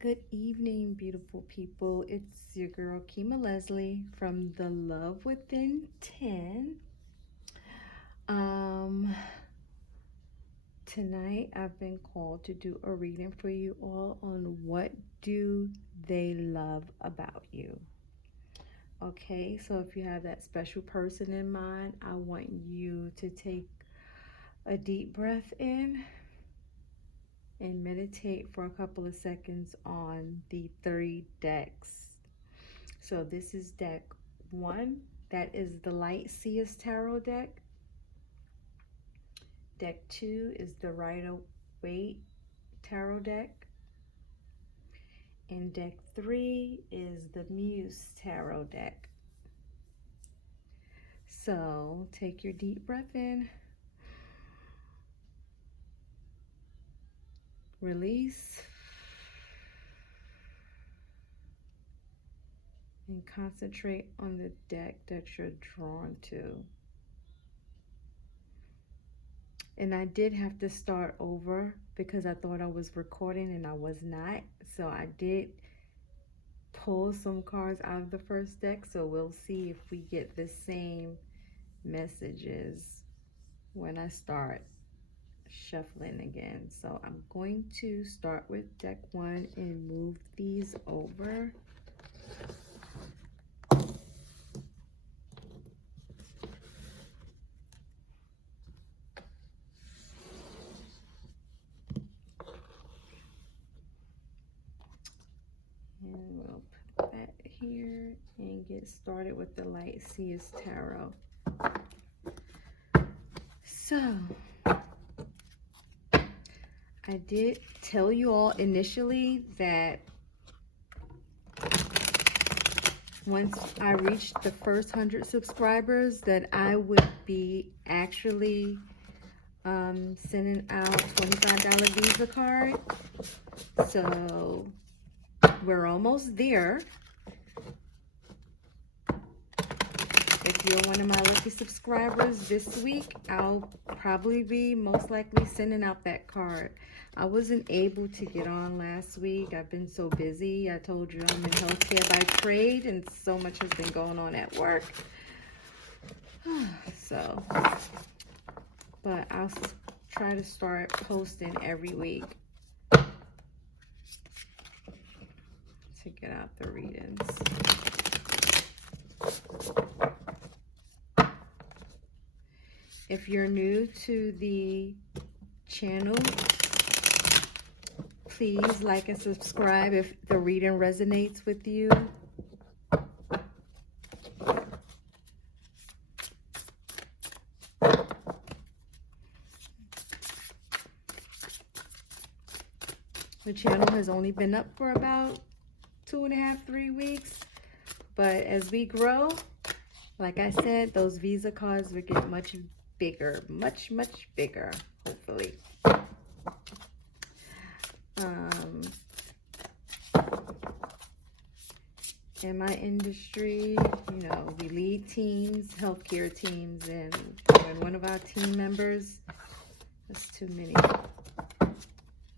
Good evening, beautiful people. It's your girl, Kema Leslie from The Love Within 10. Um, Tonight I've been called to do a reading for you all on what do they love about you. Okay, so if you have that special person in mind, I want you to take a deep breath in and meditate for a couple of seconds on the 3 decks. So this is deck 1. That is the Light Seer Tarot deck. Deck 2 is the Rider-Waite Tarot deck. And deck 3 is the Muse Tarot deck. So take your deep breath in. Release. And concentrate on the deck that you're drawn to. And I did have to start over because I thought I was recording and I was not. So I did pull some cards out of the first deck. So we'll see if we get the same messages when I start shuffling again. So I'm going to start with deck 1 and move these over. And we'll put that here and get started with the Light Seer Tarot. So I did tell you all initially that once I reached the first 100 subscribers that I would be actually sending out $25 Visa card. So we're almost there. If you're one of my lucky subscribers this week, I'll probably be most likely sending out that card. I wasn't able to get on last week. I've been so busy. I told you I'm in healthcare by trade and so much has been going on at work. So, but I'll try to start posting every week to get out the readings. If you're new to the channel, please like and subscribe if the reading resonates with you. The channel has only been up for about 2.5, 3 weeks. But as we grow, like I said, those Visa cards will get much bigger, much bigger, hopefully. In my industry, you know, we lead teams, healthcare teams, and when one of our team members, that's too many,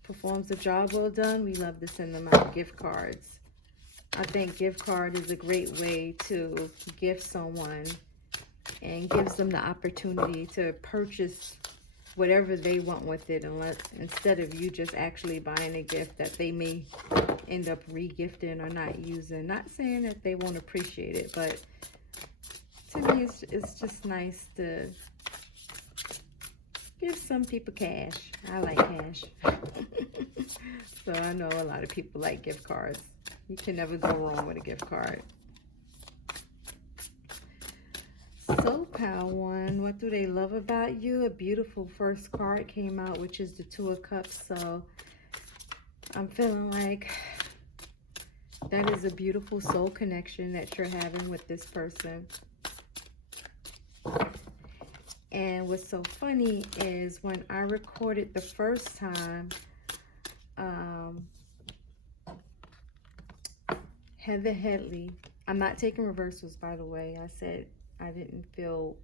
performs a job well done, we love to send them out gift cards. I think gift card is a great way to gift someone and gives them the opportunity to purchase whatever they want with it, instead of you just actually buying a gift that they may end up re-gifting or not using. Not saying that they won't appreciate it, but to me it's just nice to give some people cash. I like cash. So I know a lot of people like gift cards. You can never go wrong with a gift card. Soul Power one, what do they love about you? A beautiful first card came out, which is the Two of Cups. So I'm feeling like that is a beautiful soul connection that you're having with this person. And what's so funny is when I recorded the first time, Heather Headley, I'm not taking reversals, by the way. I said I didn't feel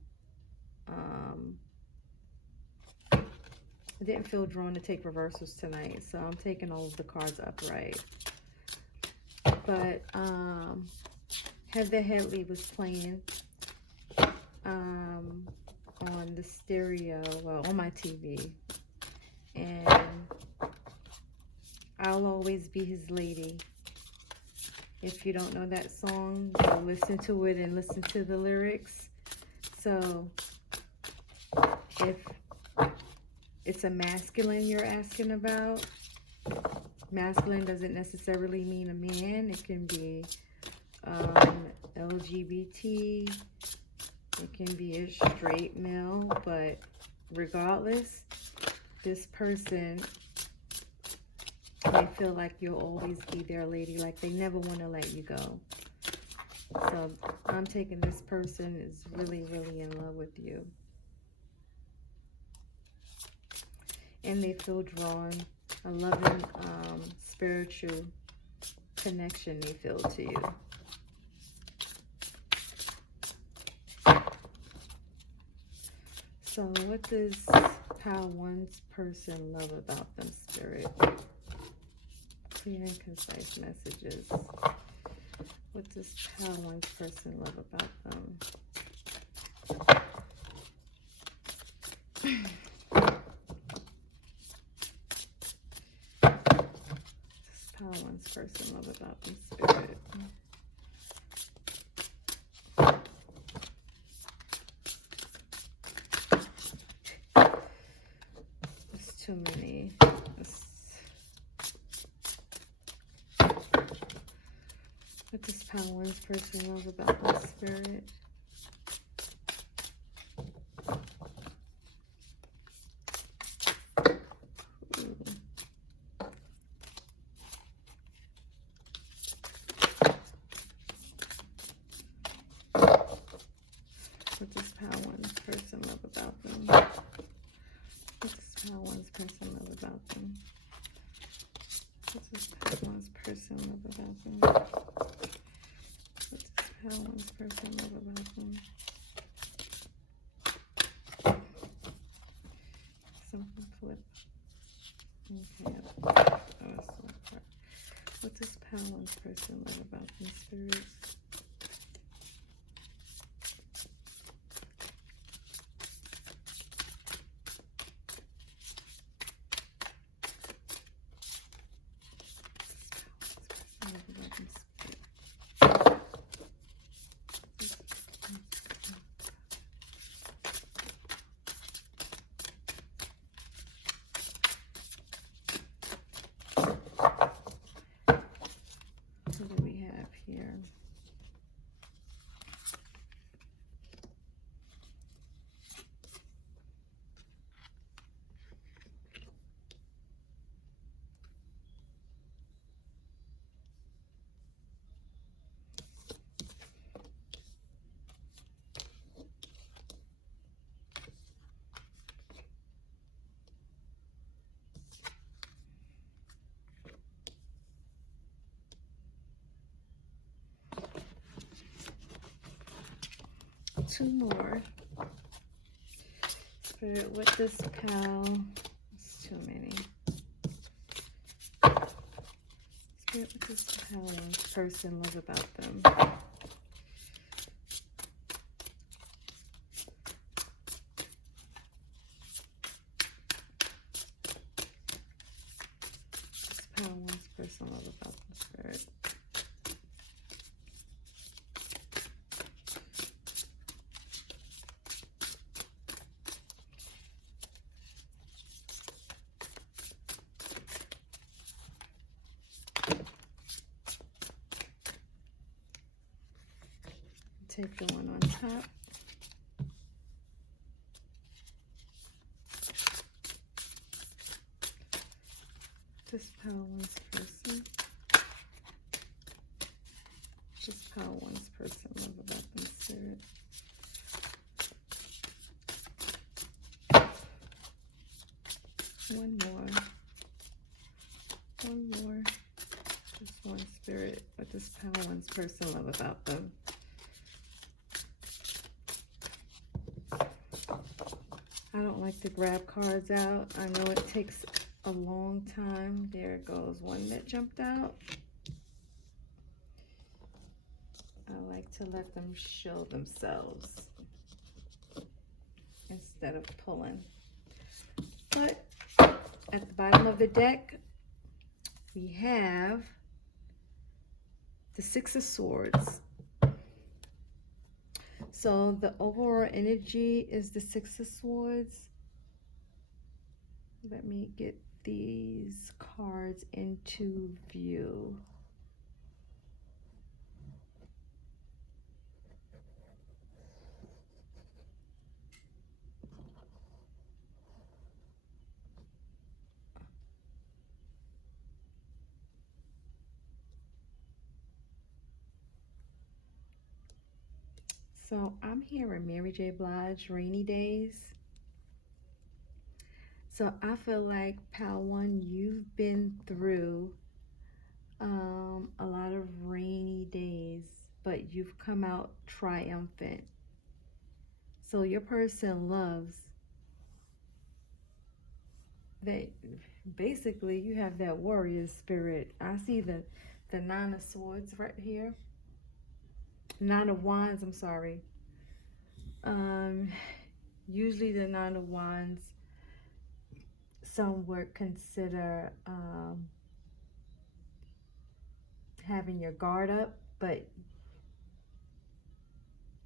drawn to take reversals tonight, so I'm taking all of the cards upright. but Heather Headley was playing on the stereo, well, on my TV, and I'll Always Be His Lady. If you don't know that song, go listen to it and listen to the lyrics. So if it's a masculine you're asking about, masculine doesn't necessarily mean a man. It can be LGBT. It can be a straight male. But regardless, this person, they feel like you'll always be their lady. Like they never want to let you go. So I'm taking this person is really, really in love with you. And they feel drawn, a loving, spiritual connection they feel to you. So what does how one's person love about them, Spirit? Clear and concise messages. What does how one's person love about them? How one's person love about them, Spirit. There's too many. What does how one's person love about them, Spirit? What does how one's person love about them? What does how one's person love about them? What does how one's person love about them? What does how one's person love about them? Something flip. Okay. What does how one's person love about them, Spirit? What do we have here? Two more. Spirit, what does pal? It's too many. Spirit, what does pal one's person love about them? What does pal one's person love about them, Spirit? Take the one on top. Just power one's person. Just power one's person love about them, Spirit. One more. One more. Just one, Spirit. What does power one's person love about them? I don't like to grab cards out. I know it takes a long time. There it goes. One that jumped out. I like to let them show themselves instead of pulling. But at the bottom of the deck, we have the Six of Swords. So the overall energy is the Six of Swords. Let me get these cards into view. So I'm hearing Mary J. Blige, Rainy Days. So I feel like, Pal One, you've been through a lot of rainy days, but you've come out triumphant. So your person loves that. Basically, you have that warrior spirit. I see the Nine of Swords right here. Nine of Wands, I'm sorry. Usually the Nine of Wands, some would consider having your guard up, but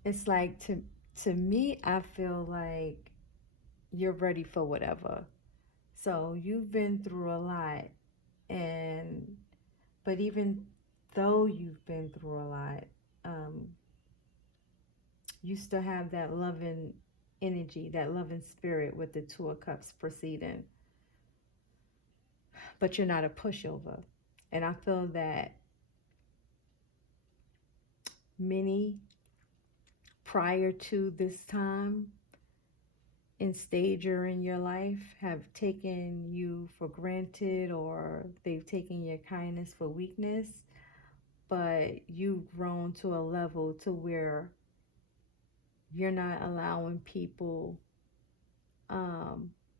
it's like, to me, I feel like you're ready for whatever. So you've been through a lot, and but even though you've been through a lot, you still have that loving energy, that loving spirit with the Two of Cups preceding. But you're not a pushover. And I feel that many prior to this time in stager in your life have taken you for granted, or they've taken your kindness for weakness, but you've grown to a level to where you're not allowing people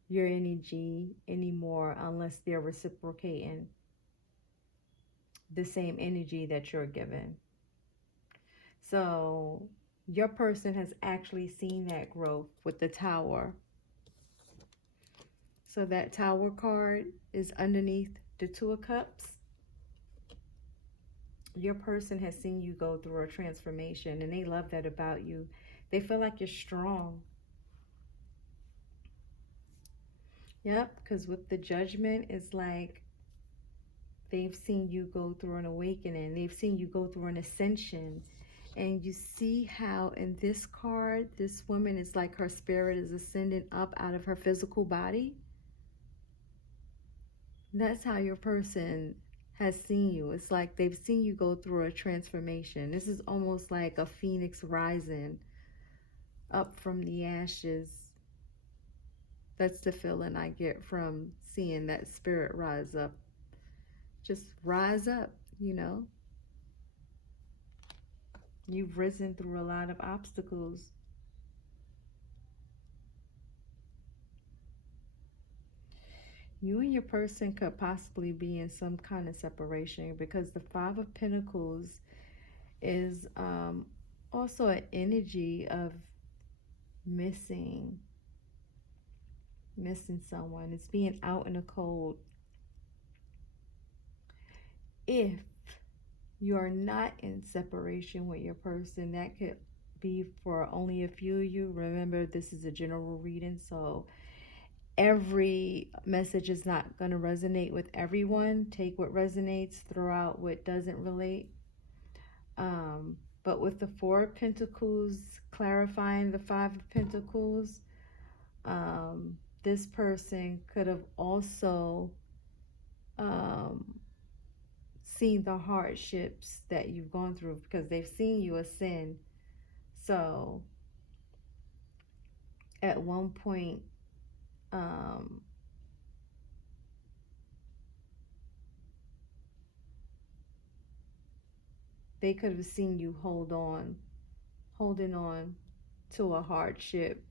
your energy anymore unless they're reciprocating the same energy that you're given. So your person has actually seen that growth with the Tower. So that Tower card is underneath the Two of Cups. Your person has seen you go through a transformation, and they love that about you. They feel like you're strong. Yep, because with the Judgment, it's like they've seen you go through an awakening. They've seen you go through an ascension. And you see how in this card, this woman is like her spirit is ascending up out of her physical body. That's how your person has seen you. It's like they've seen you go through a transformation. This is almost like a phoenix rising up from the ashes. That's the feeling I get from seeing that spirit rise up. Just rise up, you know. You've risen through a lot of obstacles. You and your person could possibly be in some kind of separation, because the Five of Pentacles is also an energy of missing someone. It's being out in the cold. If you are not in separation with your person, that could be for only a few of you. Remember, this is a general reading, so every message is not going to resonate with everyone. Take what resonates, throw out what doesn't relate. But with the Four of Pentacles clarifying the Five of Pentacles, this person could have also seen the hardships that you've gone through, because they've seen you ascend. So at one point, they could have seen you holding on to a hardship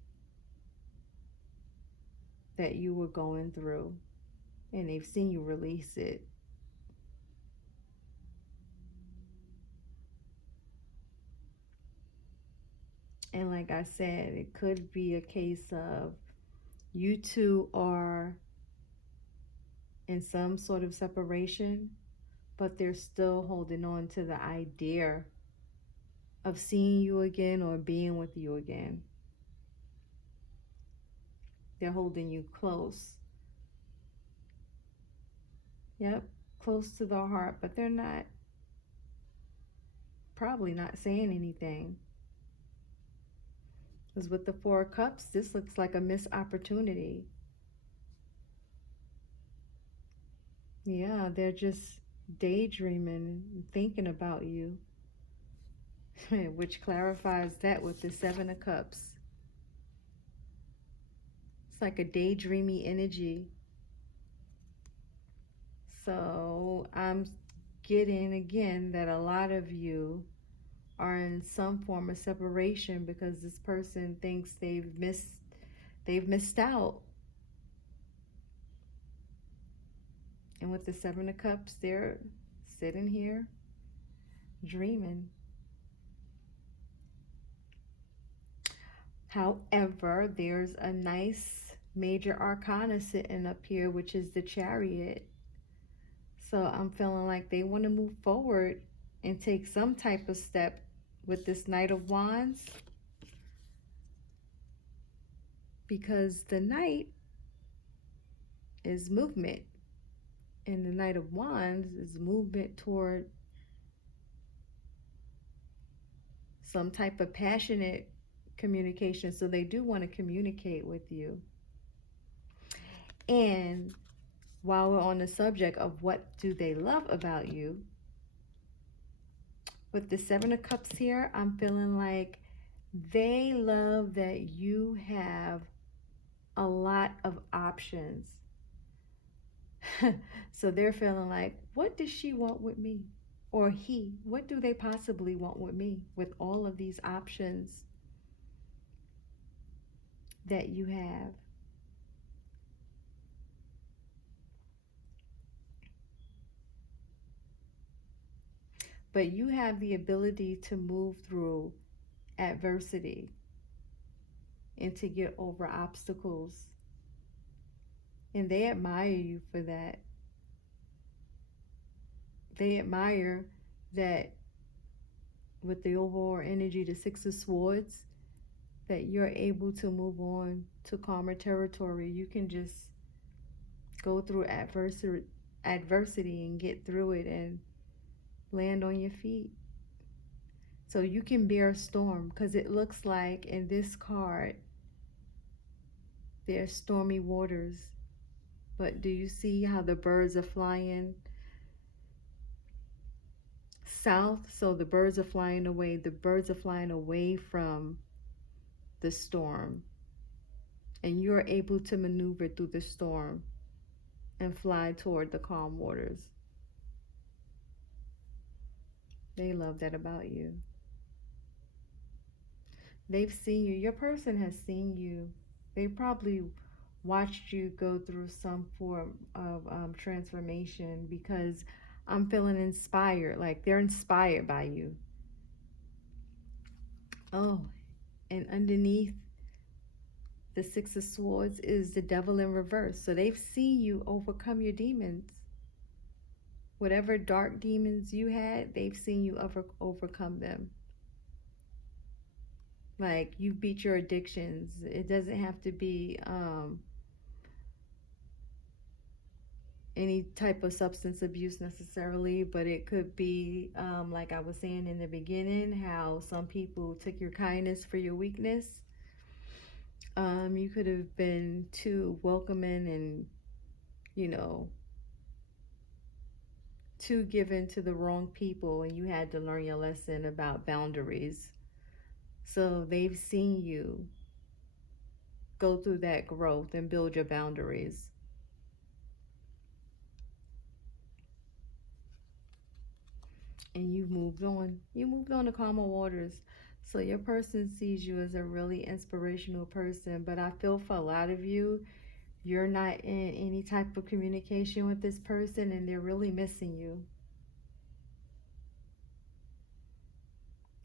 that you were going through, and they've seen you release it. And like I said, it could be a case of you two are in some sort of separation, but they're still holding on to the idea of seeing you again or being with you again. They're holding you close. Yep, close to the heart, but they're not, probably not saying anything. Because with the Four of Cups, this looks like a missed opportunity. Yeah, they're just daydreaming and thinking about you, which clarifies that with the Seven of Cups. It's like a daydreamy energy. So I'm getting again that a lot of you are in some form of separation because this person thinks they've missed out. And with the Seven of Cups, they're sitting here dreaming. However, there's a nice major arcana sitting up here, which is the Chariot. So I'm feeling like they want to move forward and take some type of step with this Knight of Wands, because the Knight is movement and the Knight of Wands is movement toward some type of passionate communication. So they do want to communicate with you. And while we're on the subject of what do they love about you, with the Seven of Cups here, I'm feeling like they love that you have a lot of options. So they're feeling like, what does she want with me? Or he, what do they possibly want with me with all of these options that you have? But you have the ability to move through adversity and to get over obstacles. And they admire you for that. They admire that with the overall energy, the Six of Swords, that you're able to move on to calmer territory. You can just go through adversity and get through it and land on your feet. So you can bear a storm, because it looks like in this card there's stormy waters. But do you see how the birds are flying south? So the birds are flying away. The birds are flying away from the storm. And you're able to maneuver through the storm and fly toward the calm waters. They love that about you. They've seen you. Your person has seen you. They probably watched you go through some form of transformation, because I'm feeling inspired. Like they're inspired by you. Oh, and underneath the Six of Swords is the Devil in reverse. So they've seen you overcome your demons. Whatever dark demons you had, they've seen you overcome them. Like you beat your addictions. It doesn't have to be any type of substance abuse necessarily, but it could be like I was saying in the beginning, how some people took your kindness for your weakness. You could have been too welcoming and, you know, too given to the wrong people, and you had to learn your lesson about boundaries. So they've seen you go through that growth and build your boundaries. And you moved on. You moved on to calmer waters. So your person sees you as a really inspirational person. But I feel for a lot of you, you're not in any type of communication with this person, and they're really missing you.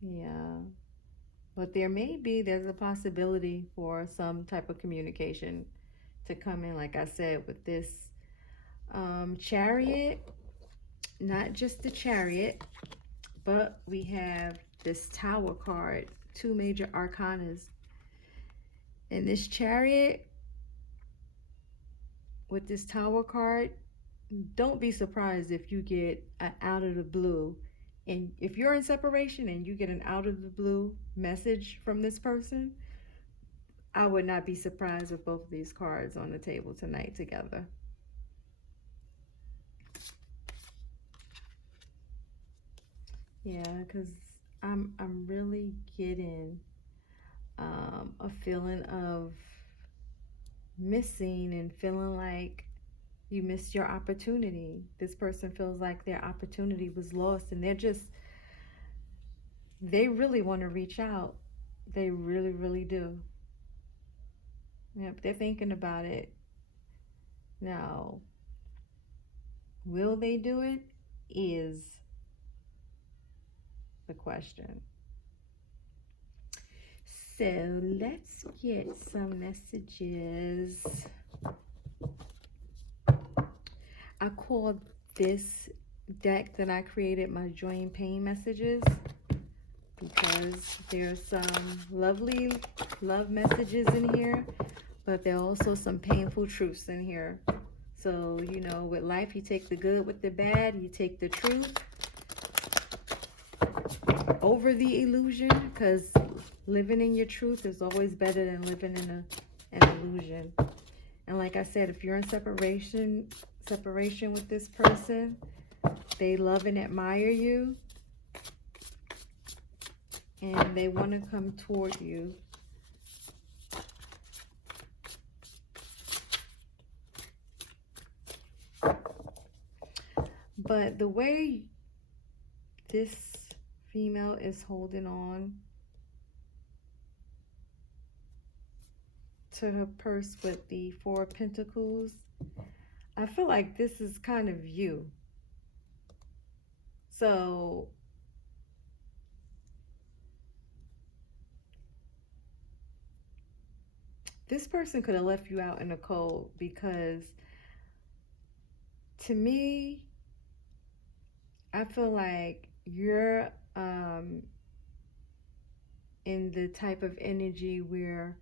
Yeah. But there's a possibility for some type of communication to come in, like I said, with this Chariot. Not just the Chariot, but we have this Tower card, two major arcanas. And this Chariot with this Tower card, don't be surprised if you get an out of the blue. And if you're in separation and you get an out of the blue message from this person, I would not be surprised with both of these cards on the table tonight together. Yeah, because I'm really getting a feeling of missing and feeling like you missed your opportunity. This person feels like their opportunity was lost, and they really want to reach out. They really, really do. Yep, they're thinking about it. Now, will they do it? Is the question. So let's get some messages. I call this deck that I created my Joy and Pain messages, because there's some lovely love messages in here, but there are also some painful truths in here. So, you know, with life, you take the good with the bad, you take the truth over the illusion, because living in your truth is always better than living in an illusion. And like I said, if you're in separation with this person, they love and admire you, and they want to come toward you. But the way this female is holding on to her purse with the Four of Pentacles, I feel like this is kind of you. So this person could have left you out in the cold, because to me, I feel like you're in the type of energy where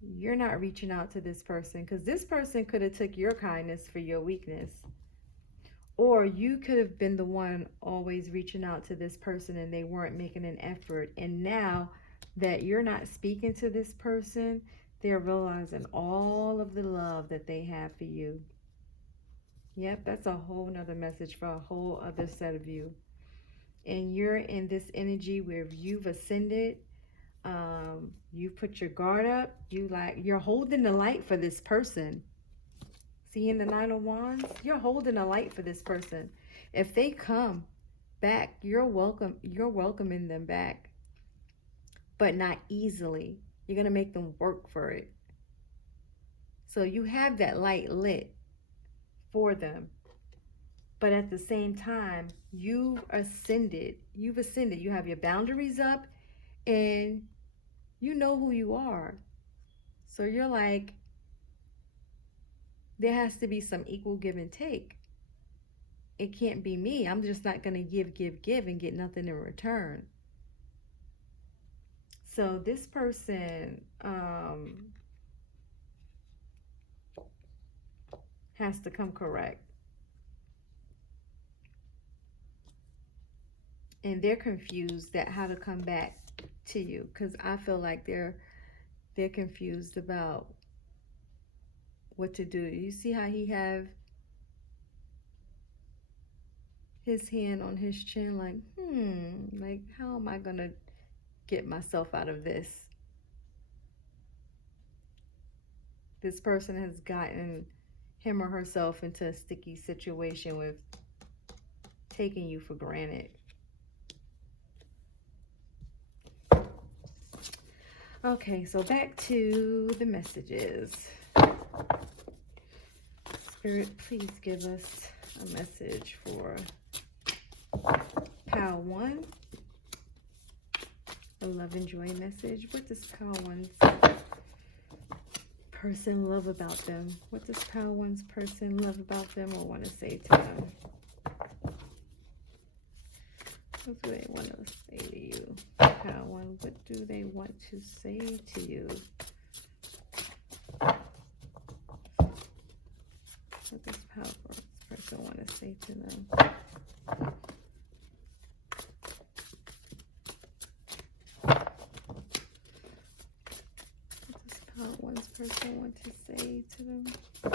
you're not reaching out to this person, because this person could have took your kindness for your weakness, or you could have been the one always reaching out to this person and they weren't making an effort. And now that you're not speaking to this person, they're realizing all of the love that they have for you. Yep, that's a whole nother message for a whole other set of you. And you're in this energy where you've ascended. You put your guard up. You're holding the light for this person. See, in the Nine of Wands, you're holding a light for this person. If they come back, you're welcoming them back, but not easily. You're going to make them work for it. So you have that light lit for them. But at the same time, you've ascended. You have your boundaries up, and you know who you are. So you're like, there has to be some equal give and take. It can't be me. I'm just not going to give and get nothing in return. So this person has to come correct. And they're confused at how to come back to you, because I feel like they're confused about what to do. You see how he have his hand on his chin, like, like, how am I gonna get myself out of this? This person has gotten him or herself into a sticky situation with taking you for granted. Okay, so back to the messages. Spirit, please give us a message for Pile 1, A love and joy message. What does Power One's person love about them? What does Power One's person love about them or want to say to them? What do they want to say to you? Power One, what do they want to say to you? What does Power One's person want to say to them? One's person want to say to them? What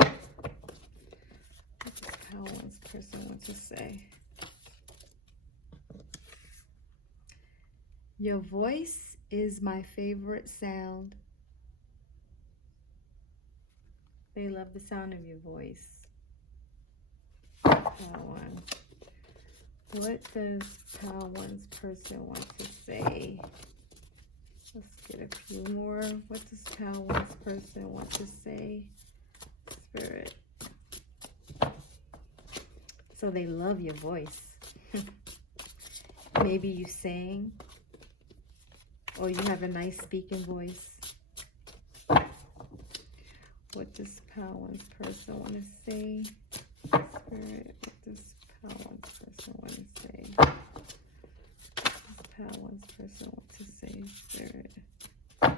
does Power One's person want to say? Your voice is my favorite sound. They love the sound of your voice. Power One. What does Power One's person want to say? Let's get a few more. What does Power One's person want to say? Spirit. So they love your voice. Maybe you sing, or you have a nice speaking voice. What does Power One's person want to say? Spirit, what does Power One's person want to say? Power One's person want to say, Spirit. Okay.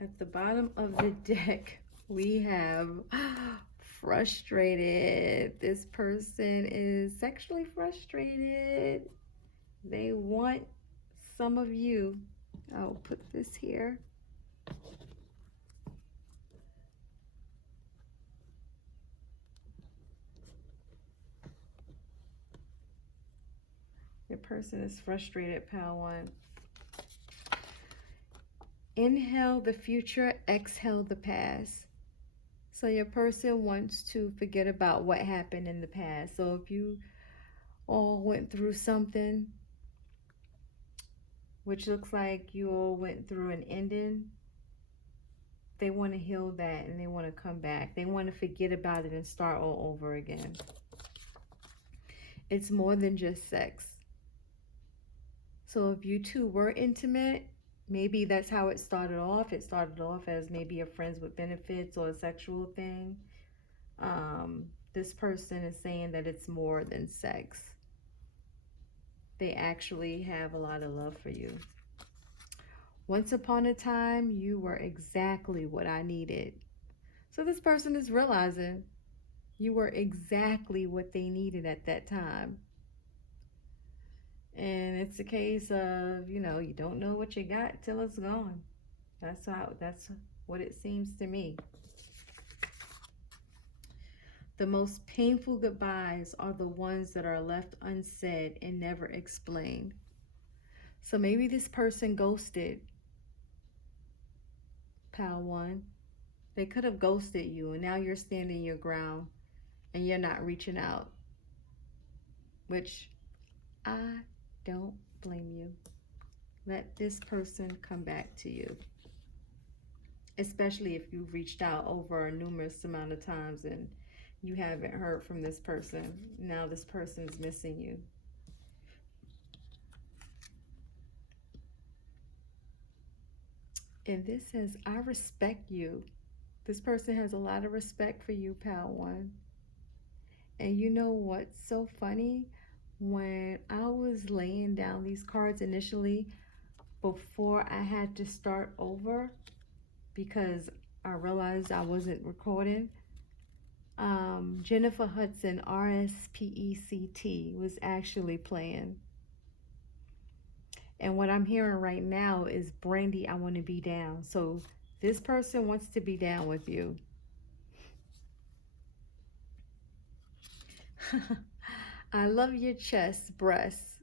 At the bottom of the deck, we have frustrated. This person is sexually frustrated. They want some of you. I'll put this here. Your person is frustrated, Power One. Inhale the future, exhale the past. So your person wants to forget about what happened in the past. So if you all went through something, which looks like you all went through an ending, they want to heal that and they want to come back. They want to forget about it and start all over again. It's more than just sex. So if you two were intimate, maybe that's how it started off. It started off as maybe a friends with benefits or a sexual thing. This person is saying that it's more than sex. They actually have a lot of love for you. Once upon a time, you were exactly what I needed. So this person is realizing you were exactly what they needed at that time. And it's a case of, you know, you don't know what you got till it's gone. That's what it seems to me. The most painful goodbyes are the ones that are left unsaid and never explained. So maybe this person ghosted, Pal One. They could have ghosted you, and now you're standing your ground and you're not reaching out, which I don't blame you. Let this person come back to you, especially if you've reached out over a numerous amount of times and you haven't heard from this person. Now this person is missing you. And this says, I respect you. This person has a lot of respect for you, Pal One. And you know what's so funny? When I was laying down these cards initially, before I had to start over, because I realized I wasn't recording, Jennifer Hudson, RSPECT, was actually playing. And what I'm hearing right now is, Brandy, I want to be down. So this person wants to be down with you. I love your chest, breasts.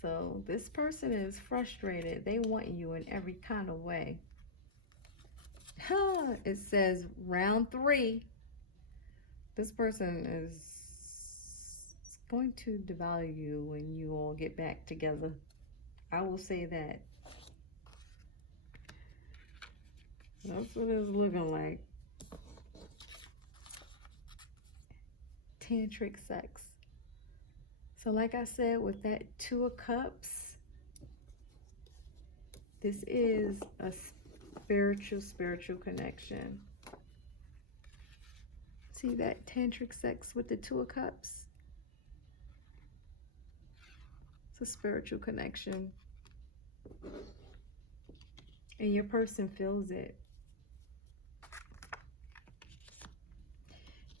So this person is frustrated. They want you in every kind of way. It says round 3. This person is going to devalue you when you all get back together. I will say that. That's what it's looking like. Tantric sex. So like I said, with that Two of Cups, this is a spiritual connection. See that tantric sex with the Two of Cups? It's a spiritual connection. And your person feels it.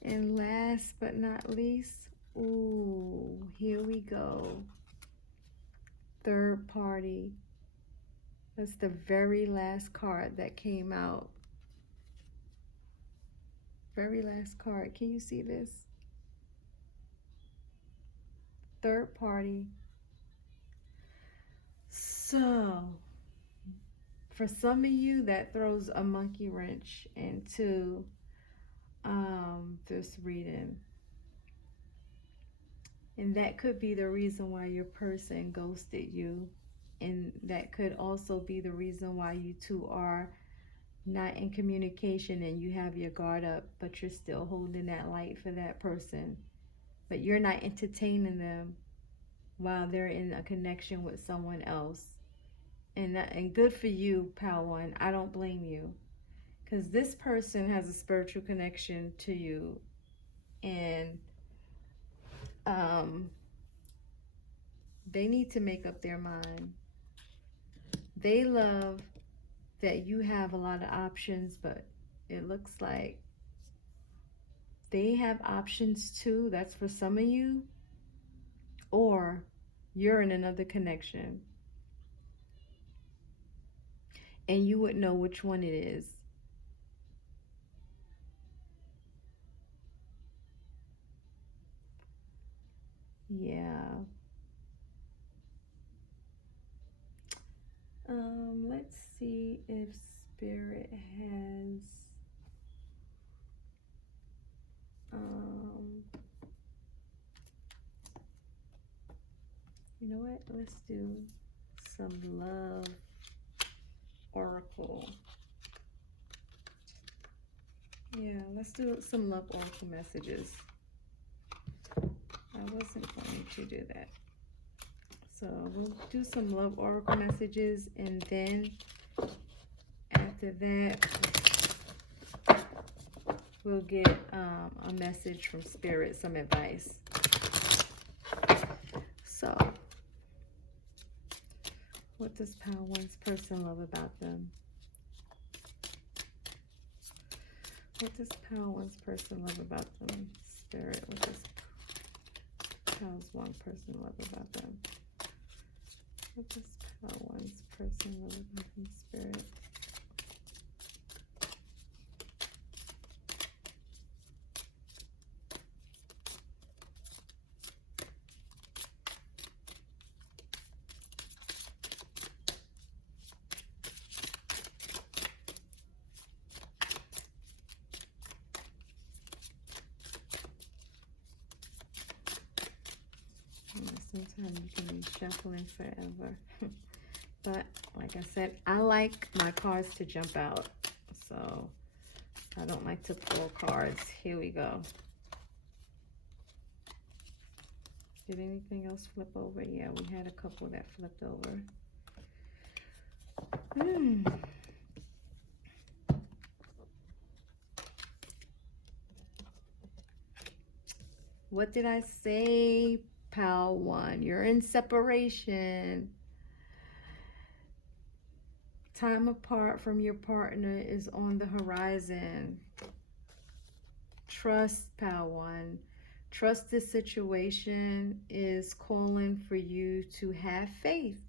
And last but not least, ooh, here we go. Third party. That's the very last card that came out. Very last card. Can you see this? Third party. So, for some of you, that throws a monkey wrench into this reading. And that could be the reason why your person ghosted you. And that could also be the reason why you two are not in communication and you have your guard up, but you're still holding that light for that person. But you're not entertaining them while they're in a connection with someone else. And good for you, Pal One. I don't blame you. Because this person has a spiritual connection to you. And they need to make up their mind. They love that you have a lot of options, but it looks like they have options too. That's for some of you. Or you're in another connection. And you would know which one it is. Yeah. Let's see if Spirit has you know what? Let's do some love oracle. Yeah, let's do some love oracle messages. I wasn't going to do that. So we'll do some love oracle messages, and then after that, we'll get a message from Spirit, some advice. So, what does Pal One's person love about them? What does Pal One's person love about them? Spirit, what does Pal's one person love about them? What does Pal One's person love about them? Spirit. Sometimes you can be shuffling forever. But like I said, I like my cards to jump out. So I don't like to pull cards. Here we go. Did anything else flip over? Yeah, we had a couple that flipped over. What did I say? Pal One, you're in separation. Time apart from your partner is on the horizon. Trust, Pal One. Trust this situation is calling for you to have faith.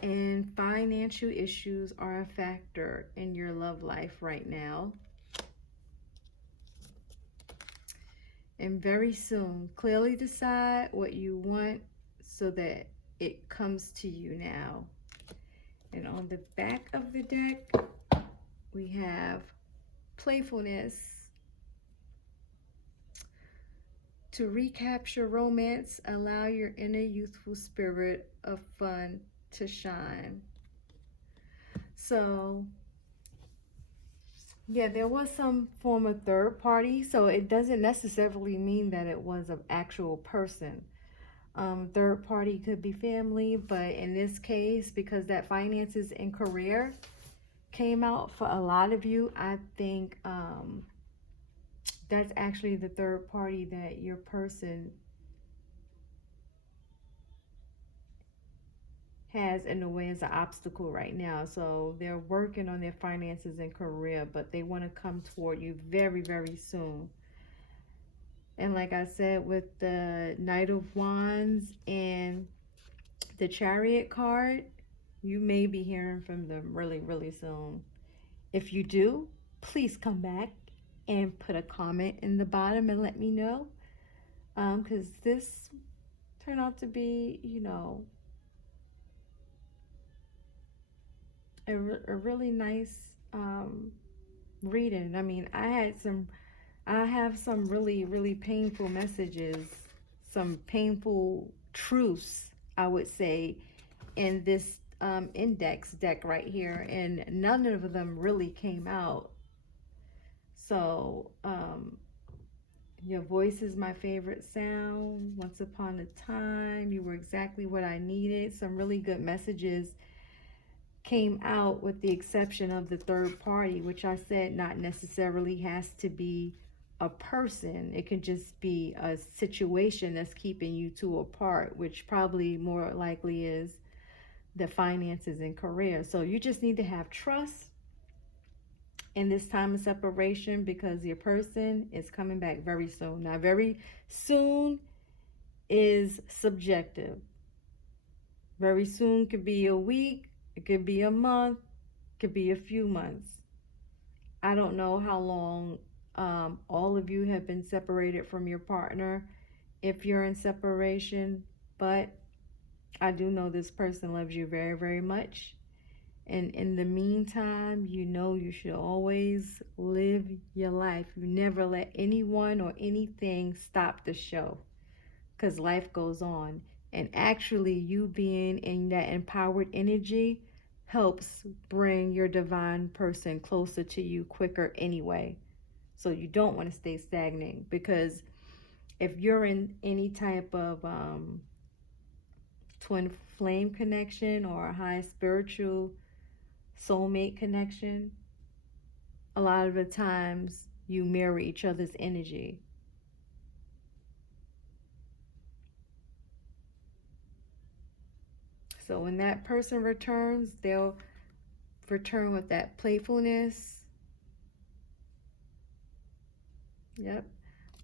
And financial issues are a factor in your love life right now. And very soon, clearly decide what you want so that it comes to you now. And on the back of the deck, we have playfulness, To recapture romance, allow your inner youthful spirit of fun to shine. So, yeah, there was some form of third party. So it doesn't necessarily mean that it was an actual person. Third party could be family, but in this case, because that finances and career came out for a lot of you, I think that's actually the third party that your person has in a way as an obstacle right now. So they're working on their finances and career, but they want to come toward you very, very soon. And like I said, with the Knight of Wands and the Chariot card, you may be hearing from them really, really soon. If you do, please come back and put a comment in the bottom and let me know. Because this turned out to be, you know, a really nice reading. I mean, I have some really, really painful messages, some painful truths, I would say, in this index deck right here, and none of them really came out. So, your voice is my favorite sound. Once upon a time, you were exactly what I needed. Some really good messages came out, with the exception of the third party, which I said not necessarily has to be a person. It can just be a situation that's keeping you two apart, which probably more likely is the finances and career. So you just need to have trust in this time of separation, because your person is coming back very soon. Now, very soon is subjective. Very soon could be a week, it could be a month, it could be a few months. I don't know how long all of you have been separated from your partner if you're in separation, but I do know this person loves you very, very much. And in the meantime, you know you should always live your life. You never let anyone or anything stop the show, because life goes on. And actually, you being in that empowered energy helps bring your divine person closer to you quicker anyway. So you don't want to stay stagnant, because if you're in any type of twin flame connection or a high spiritual soulmate connection, a lot of the times you mirror each other's energy. So when that person returns, they'll return with that playfulness. Yep.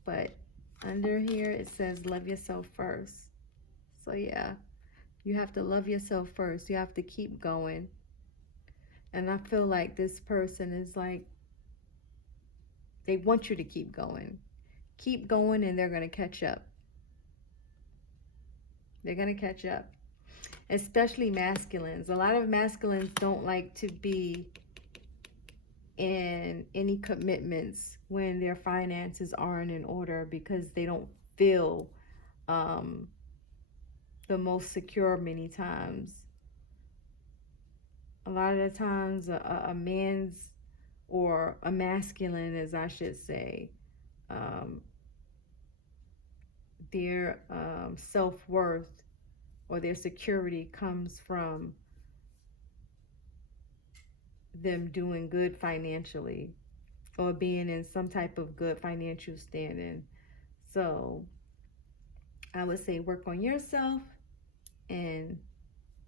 But under here it says love yourself first. So yeah, you have to love yourself first. You have to keep going. And I feel like this person is like, they want you to keep going. Keep going, and they're going to catch up. They're going to catch up. Especially masculines. A lot of masculines don't like to be in any commitments when their finances aren't in order, because they don't feel the most secure many times. A lot of the times a man's, or a masculine as I should say, their self-worth or their security comes from them doing good financially, or being in some type of good financial standing. So I would say work on yourself, and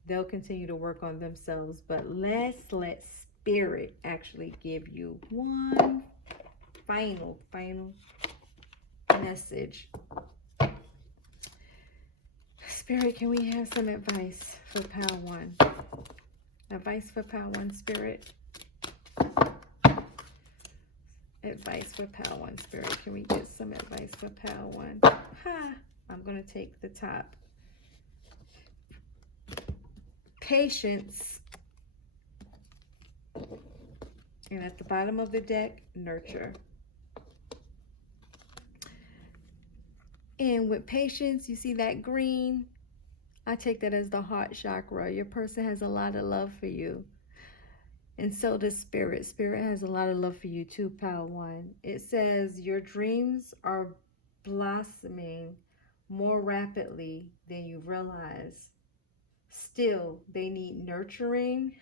they'll continue to work on themselves. But let's let spirit actually give you one final message. Spirit, can we have some advice for Pile 1? Advice for Pile 1, Spirit. Advice for Pile 1, Spirit. Can we get some advice for Pile 1? Ha! I'm going to take the top. Patience. And at the bottom of the deck, nurture. And with patience, you see that green? I take that as the heart chakra. Your person has a lot of love for you. And so does Spirit. Spirit has a lot of love for you too, Pile 1. It says your dreams are blossoming more rapidly than you realize. Still, they need nurturing,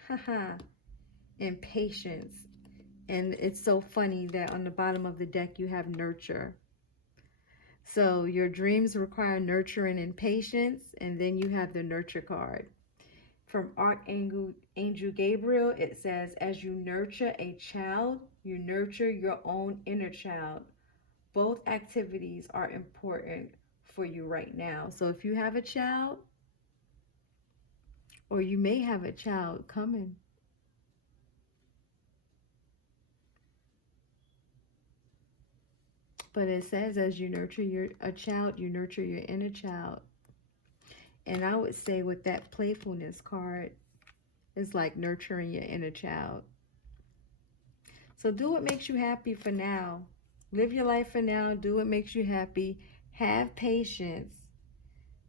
and patience. And it's so funny that on the bottom of the deck you have nurture. So your dreams require nurturing and patience, and then you have the nurture card. From Archangel Gabriel, it says, as you nurture a child, you nurture your own inner child. Both activities are important for you right now. So if you have a child, or you may have a child coming, but it says as you nurture a child, you nurture your inner child. And I would say with that playfulness card, it's like nurturing your inner child. So do what makes you happy for now. Live your life for now. Do what makes you happy. Have patience.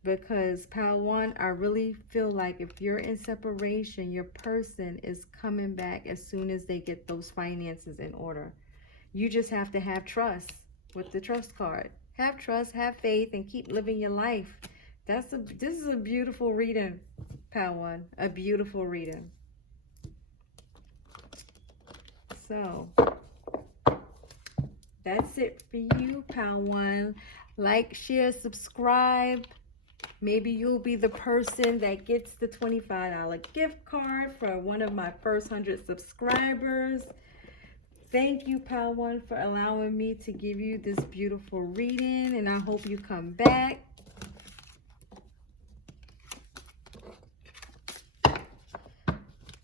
Because Pile 1, I really feel like if you're in separation, your person is coming back as soon as they get those finances in order. You just have to have trust with the trust card. Have trust, have faith, and keep living your life. This is a beautiful reading, Pile 1. A beautiful reading. So that's it for you, Pile 1. Like, share, subscribe. Maybe you'll be the person that gets the $25 gift card for one of my first 100 subscribers. Thank you, Pile 1, for allowing me to give you this beautiful reading, and I hope you come back.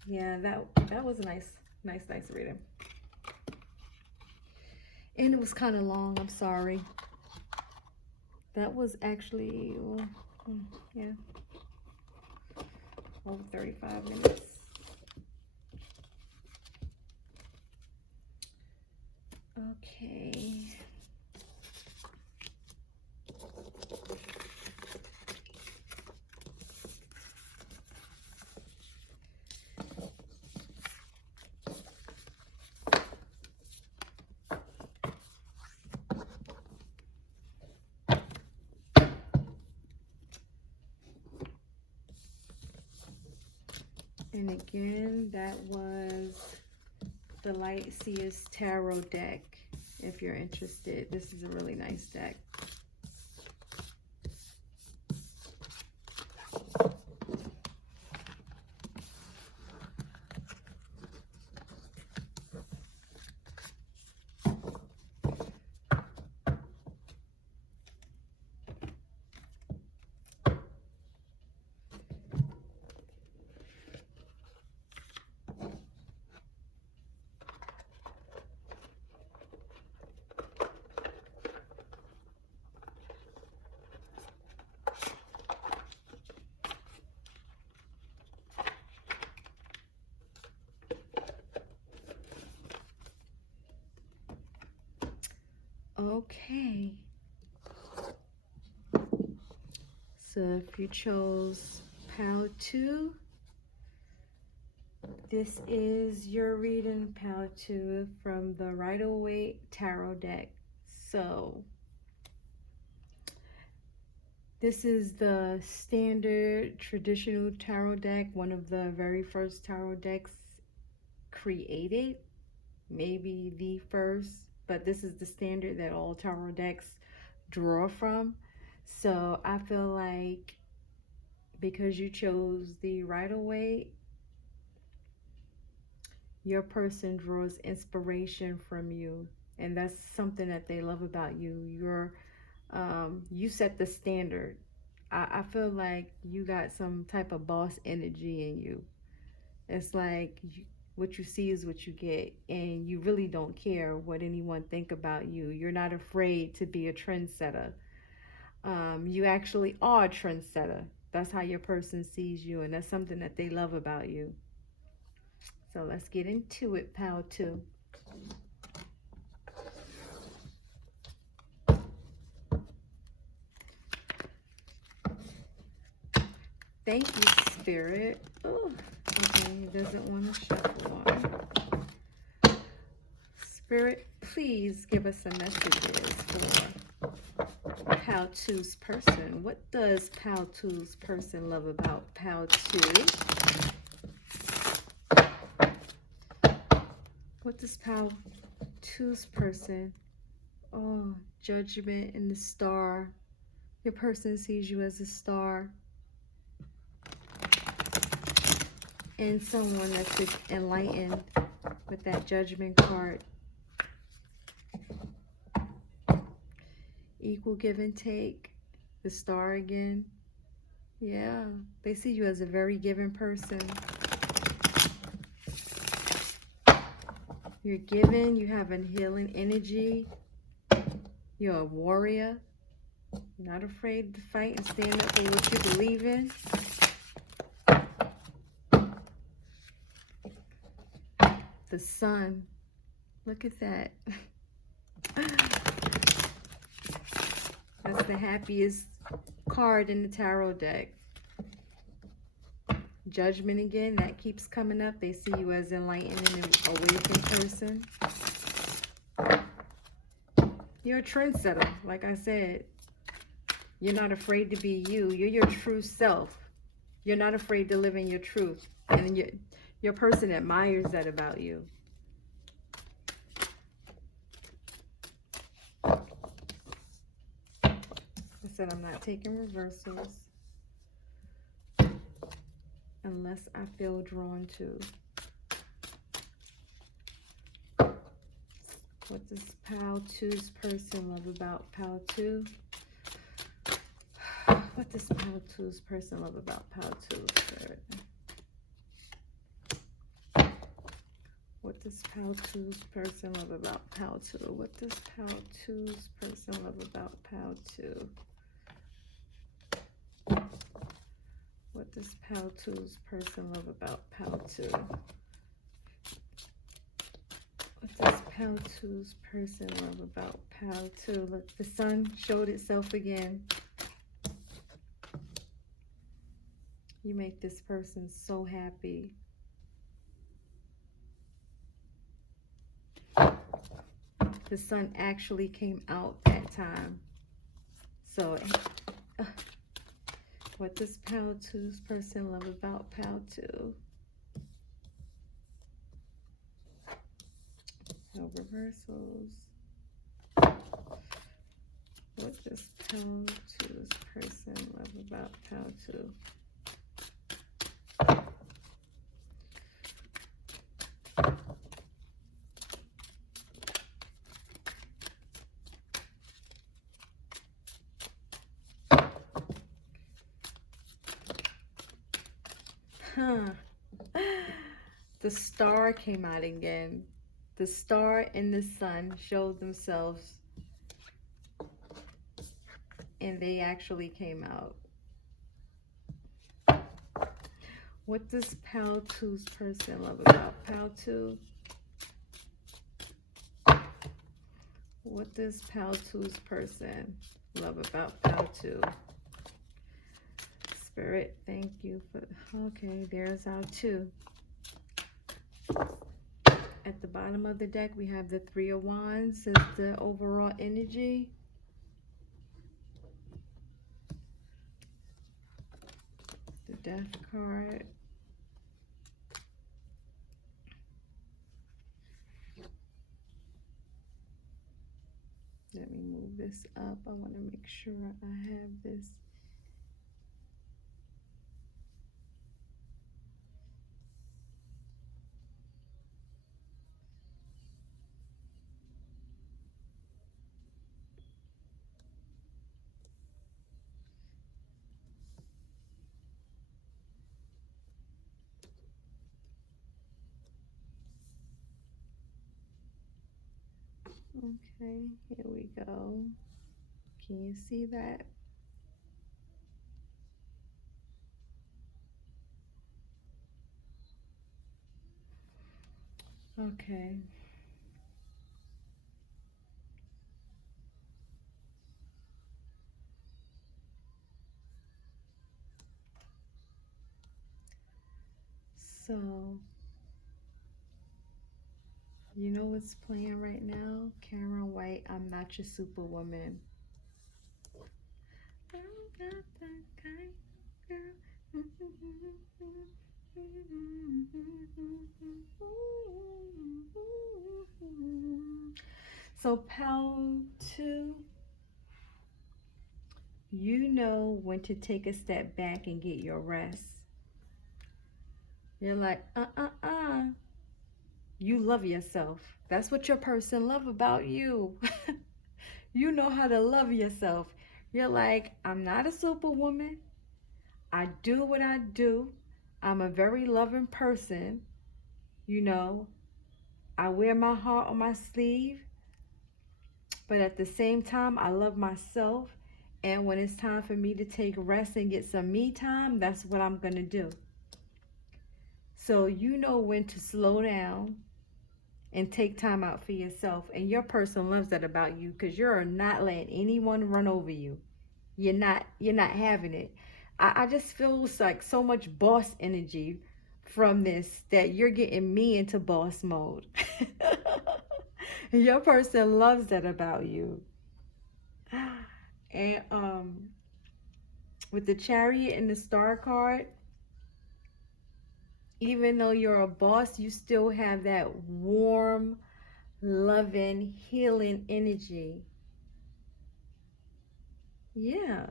Yeah, that was a nice reading. And it was kind of long. I'm sorry. That was actually, yeah, over 35 minutes. Okay. And again, that was the Light Seers Tarot deck. If you're interested, this is a really nice deck. Okay. So if you chose Pile 2, this is your reading, Pile 2, from the Rider-Waite Tarot deck. So this is the standard traditional tarot deck, one of the very first tarot decks created, maybe the first, but this is the standard that all tarot decks draw from. So I feel like because you chose the Rider-Waite, your person draws inspiration from you, and that's something that they love about you. You set the standard. I feel like you got some type of boss energy in you. It's like what you see is what you get, and you really don't care what anyone think about you. You're not afraid to be a trendsetter. You actually are a trendsetter. That's how your person sees you, and that's something that they love about you. So let's get into it, Pile 2. Thank you, Spirit. Oh, okay, it doesn't want to shuffle on. Spirit, please give us some messages for Powtoo's person. What does Powtoo's person love about Powtoo? What does Powtoo's person? Oh, judgment in the star. Your person sees you as a star. And someone that's enlightened with that judgment card. Equal give and take. The star again. Yeah, they see you as a very giving person. You're giving, you have a healing energy. You're a warrior. You're not afraid to fight and stand up for what you believe in. The sun. Look at that. That's the happiest card in the tarot deck. Judgment again, that keeps coming up. They see you as enlightened and awakened person. You're a trendsetter, like I said. You're not afraid to be you. You're your true self. You're not afraid to live in your truth. And your person admires that about you. I said I'm not taking reversals unless I feel drawn to. What does Powtoo's person love about Powtoo? What does Powtoo's person love about Powtoo, Spirit? What does Powtoo's person love about Powtoo? What does Powtoo's person love about Powtoo? What does Powtoo's person love about Powtoo? What does Powtoo's person love about Powtoo? Look, the sun showed itself again. You make this person so happy. The sun actually came out that time. So, what does Powtoo's person love about Powtoo? No reversals. What does Powtoo's person love about Powtoo? The star came out again. The star and the sun showed themselves, and they actually came out. What does Powtoo's person love about Powtoo? What does Powtoo's person love about Powtoo? Spirit, thank you for... Okay, there's our two. At the bottom of the deck, we have the Three of Wands as the overall energy. The Death card. Let me move this up. I want to make sure I have this. Okay, here we go. Can you see that? Okay. So, you know what's playing right now? Karen White, I'm Not Your Superwoman. I'm not that kind of girl. So, power 2, you know when to take a step back and get your rest. You're like, You love yourself. That's what your person love about you. You know how to love yourself. You're like, I'm not a superwoman. I do what I do. I'm a very loving person. You know, I wear my heart on my sleeve, but at the same time, I love myself. And when it's time for me to take rest and get some me time, that's what I'm going to do. So you know when to slow down and take time out for yourself. And your person loves that about you because you're not letting anyone run over you. You're not having it. I just feel like so much boss energy from this that you're getting me into boss mode. Your person loves that about you. And with the Chariot and the Star card, even though you're a boss, you still have that warm, loving, healing energy. Yeah.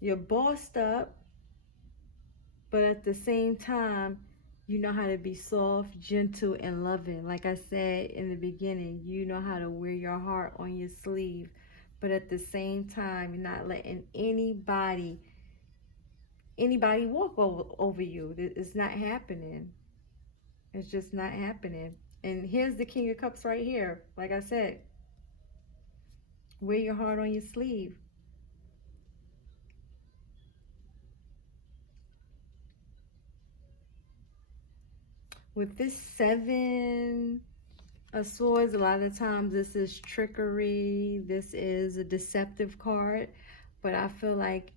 You're bossed up, but at the same time, you know how to be soft, gentle, and loving. Like I said in the beginning, you know how to wear your heart on your sleeve, but at the same time, you're not letting anybody walk over you. It's not happening. It's just not happening. And here's the King of Cups right here. Like I said, wear your heart on your sleeve. With this 7 of Swords, a lot of times this is trickery. This is a deceptive card. But I feel like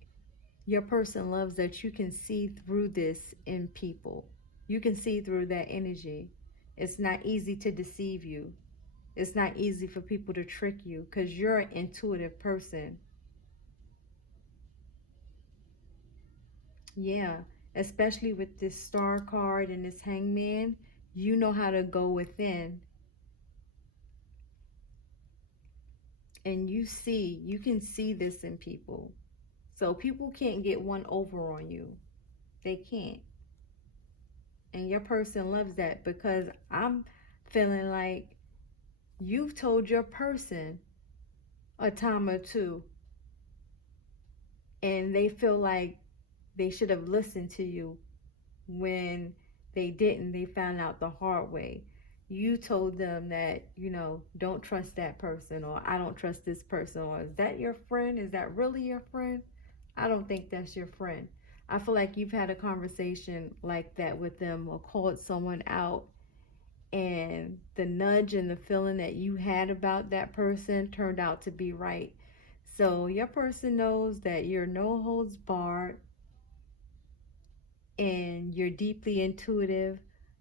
your person loves that you can see through this in people. You can see through that energy. It's not easy to deceive you. It's not easy for people to trick you because you're an intuitive person. Yeah, especially with this Star card and this Hangman, you know how to go within and you can see this in people. So people can't get one over on you. They can't. And your person loves that because I'm feeling like you've told your person a time or two and they feel like they should have listened to you when they didn't. They found out the hard way. You told them that, don't trust that person, or I don't trust this person, or is that your friend? Is that really your friend? I don't think that's your friend. I feel like you've had a conversation like that with them or called someone out, and the nudge and the feeling that you had about that person turned out to be right. So your person knows that you're no holds barred and you're deeply intuitive,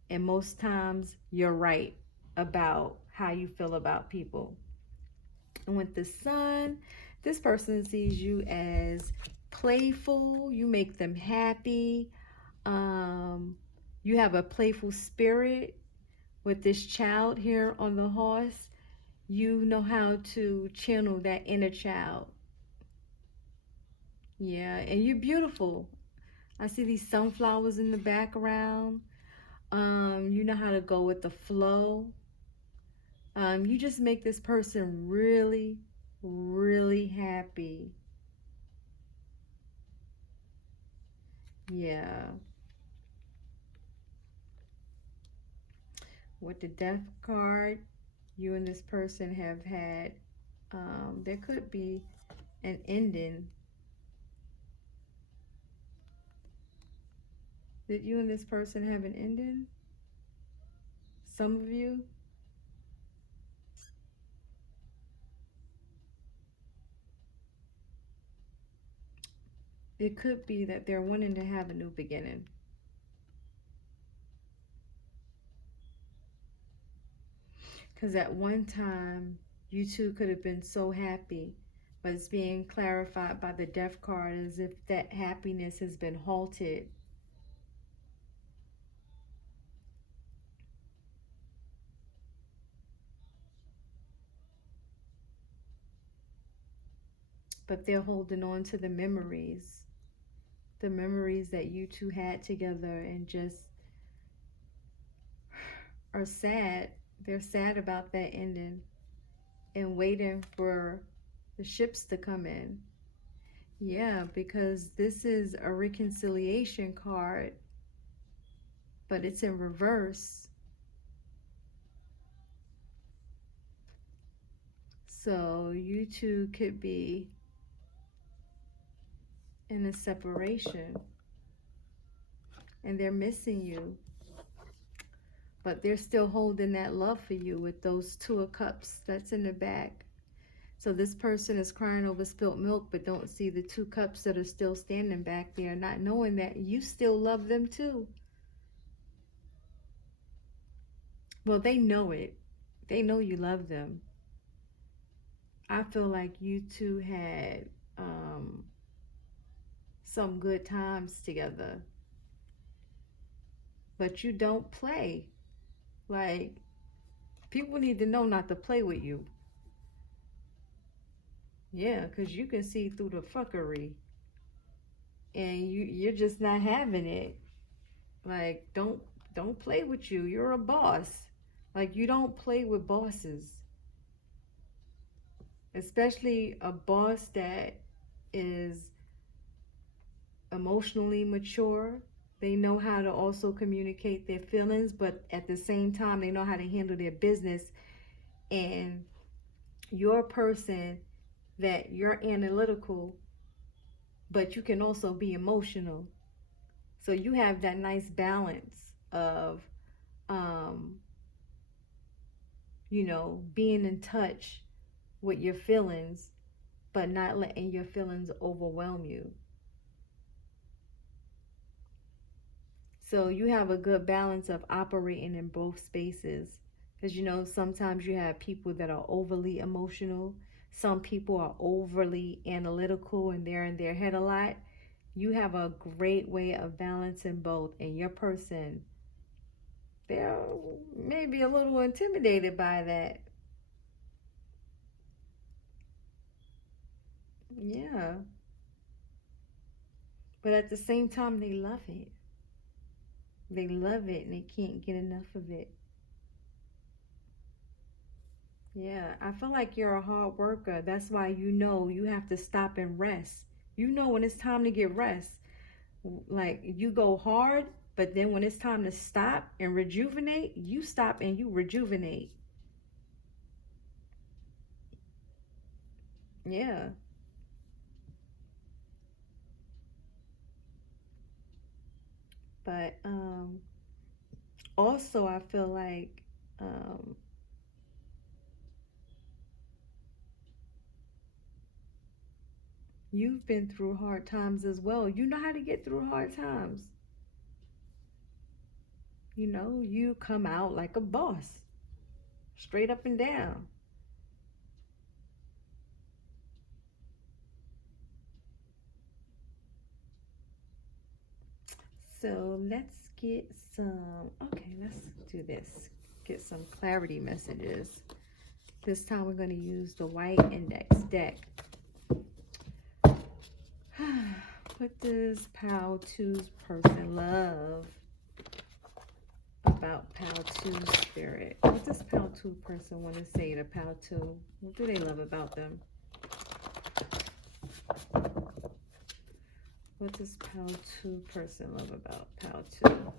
and most times you're right about how you feel about people. And with the Sun, this person sees you as playful, you make them happy, you have a playful spirit. With this child here on the horse, you know how to channel that inner child. Yeah, and you're beautiful. I see these sunflowers in the background. You know how to go with the flow. You just make this person really, really happy. Yeah. With the Death card, you and this person have had, there could be an ending. Did you and this person have an ending? Some of you? it could be that they're wanting to have a new beginning. Because at one time, you two could have been so happy, but it's being clarified by the death card as if that happiness has been halted. But they're holding on to the memories that you two had together, and just are sad. They're sad about that ending and waiting for the ships to come in. Yeah, because this is a reconciliation card, but it's in reverse. So you two could be in a separation and they're missing you, but they're still holding that love for you with those 2 of cups that's in the back. So this person is crying over spilt milk, but don't see the 2 cups that are still standing back there, not knowing that you still love them too. Well, they know it. They know you love them. I feel like you two had some good times together, but you don't play. Like, people need to know not to play with you. Yeah, because you can see through the fuckery, and you're just not having it. Like, don't play with you. You're a boss. Like, you don't play with bosses, especially a boss that is emotionally mature. They know how to also communicate their feelings, but at the same time, they know how to handle their business. And you're a person that you're analytical, but you can also be emotional. So you have that nice balance of, being in touch with your feelings, but not letting your feelings overwhelm you. So you have a good balance of operating in both spaces. Because, sometimes you have people that are overly emotional. Some people are overly analytical and they're in their head a lot. You have a great way of balancing both. And your person, they're maybe a little intimidated by that. Yeah. But at the same time, they love it. They love it and they can't get enough of it. Yeah, I feel like you're a hard worker. That's why you have to stop and rest. You know when it's time to get rest. Like, you go hard, but then when it's time to stop and rejuvenate, you stop and you rejuvenate. Yeah. But also I feel like you've been through hard times as well. You know how to get through hard times. You come out like a boss, straight up and down. So let's get let's do this. Get some clarity messages. This time we're going to use the white index deck. What does Pal 2's person love about Pal 2 spirit? What does Pal 2 person want to say to Pal 2? What do they love about them? What does Pal 2 person love about Pal 2?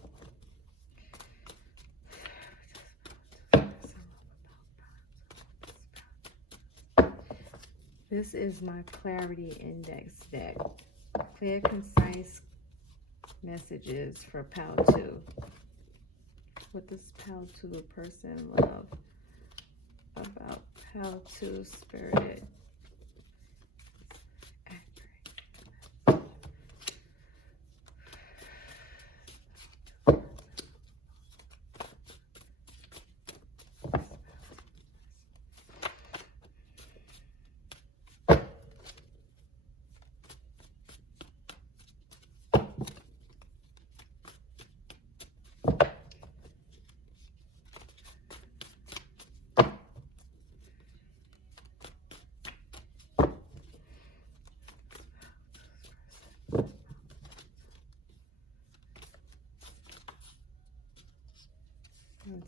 This is my clarity index deck. Clear, concise messages for Pal 2. What does Pal 2 person love about Pal 2 spirit?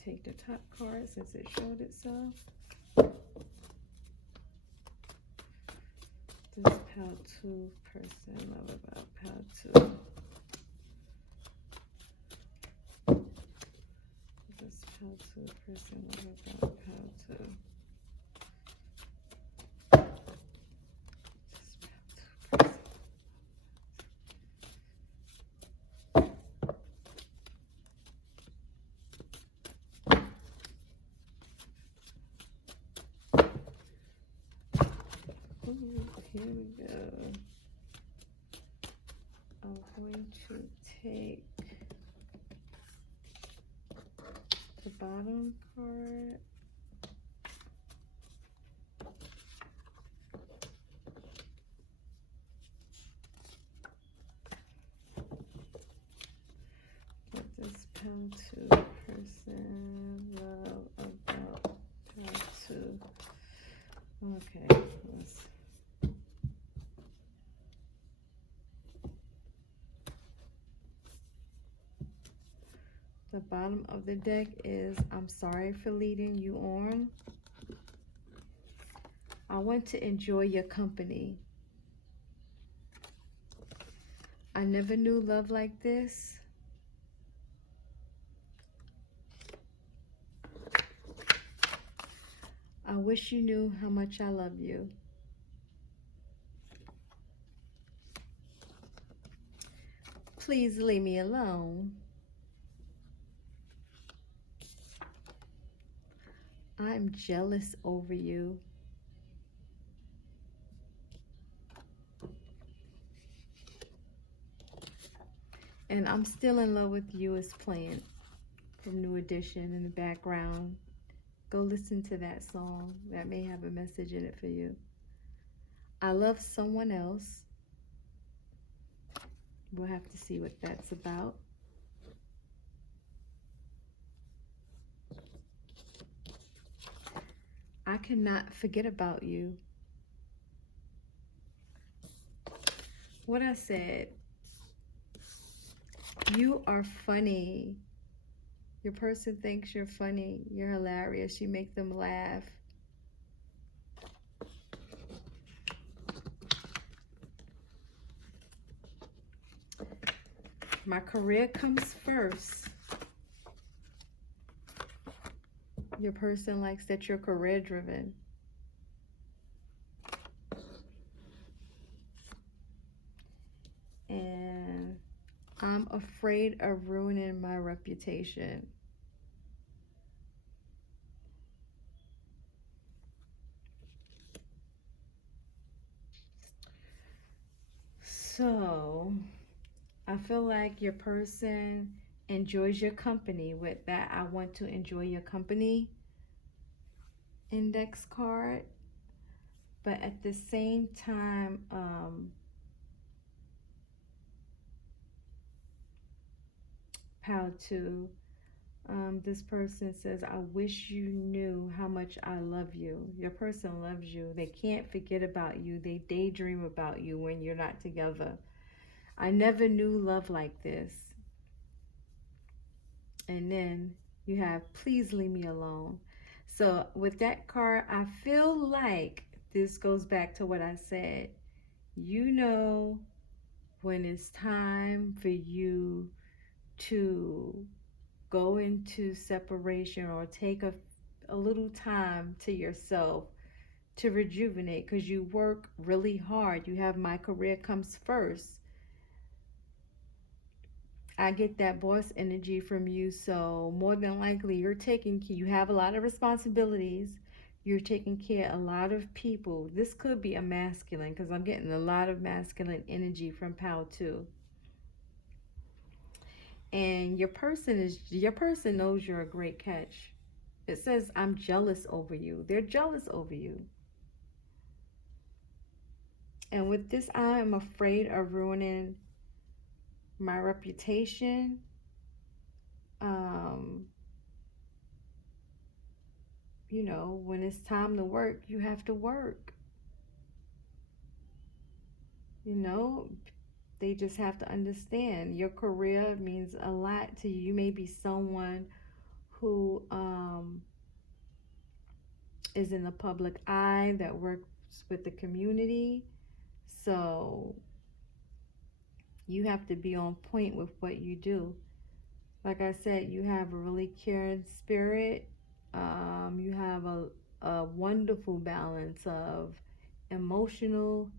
take the top card since it showed itself. This pile 2 person love about pile 2. This pile 2 person love about pile 2. Here we go. I'm going to take the bottom card. What does pile 2 person love about pile 2? Okay, let's. The bottom of the deck is, I'm sorry for leading you on. I want to enjoy your company. I never knew love like this. I wish you knew how much I love you. Please leave me alone. I'm jealous over you. And I'm still in love with you is playing from New Edition in the background. Go listen to that song. That may have a message in it for you. I love someone else. We'll have to see what that's about. I cannot forget about you. What I said. You are funny. Your person thinks you're funny. You're hilarious. You make them laugh. My career comes first. Your person likes that you're career driven. And I'm afraid of ruining my reputation. So, I feel like your person enjoys your company. With that, I want to enjoy your company index card. But at the same time, pile 2, this person says, I wish you knew how much I love you. Your person loves you. They can't forget about you. They daydream about you when you're not together. I never knew love like this. And then you have, please leave me alone. So with that card, I feel like this goes back to what I said. You know when it's time for you to go into separation or take a little time to yourself to rejuvenate, because you work really hard. You have my career comes first. I get that boss energy from you, so more than likely you're taking care. You have a lot of responsibilities. You're taking care of a lot of people. This could be a masculine, because I'm getting a lot of masculine energy from pile 2. And your person knows you're a great catch. It says, I'm jealous over you. They're jealous over you. And with this, I am afraid of ruining my reputation. You know, when it's time to work, you have to work. You know, they just have to understand your career means a lot to you. You may be someone who is in the public eye, that works with the community. So you have to be on point with what you do. Like I said, you have a really caring spirit. You have a wonderful balance of emotional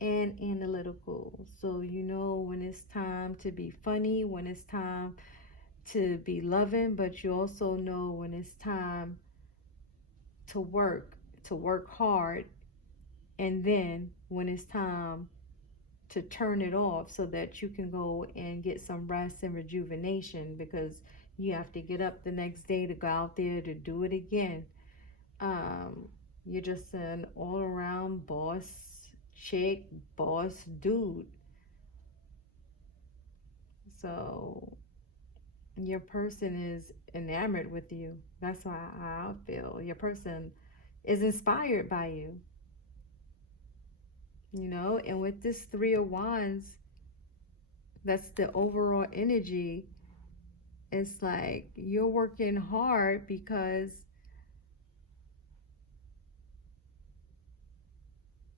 and analytical. So you know when it's time to be funny, when it's time to be loving, but you also know when it's time to work hard, and then when it's time to turn it off so that you can go and get some rest and rejuvenation, because you have to get up the next day to go out there to do it again. You're just an all-around boss chick, boss dude. So your person is enamored with you. That's how I feel. Your person is inspired by you. You know, and with this Three of Wands, that's the overall energy. It's like you're working hard because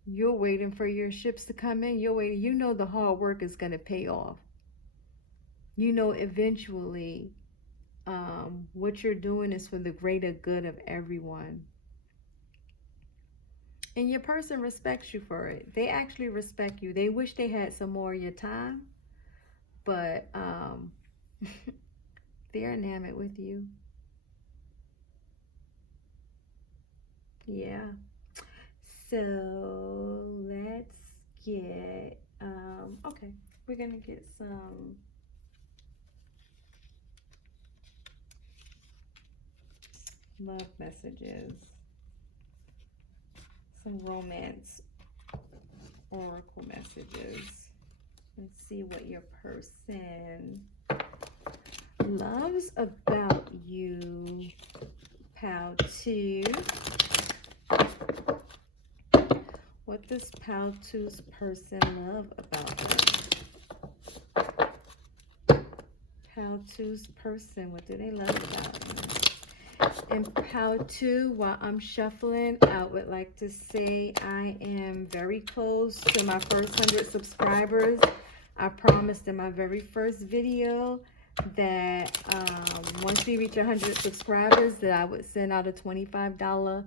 you're waiting for your ships to come in. You're waiting. You know the hard work is going to pay off. You know eventually what you're doing is for the greater good of everyone. And your person respects you for it. They actually respect you. They wish they had some more of your time, but they're enamored with you. Yeah. So let's get, okay, we're going to get some love messages, some romance oracle messages. Let's see what your person loves about you, pal 2. What does pal 2's person love about them? Pal 2's person, what do they love about them? And pal 2, while I'm shuffling, I would like to say I am very close to my first 100 subscribers. I promised in my very first video that once we reach 100 subscribers that I would send out a $25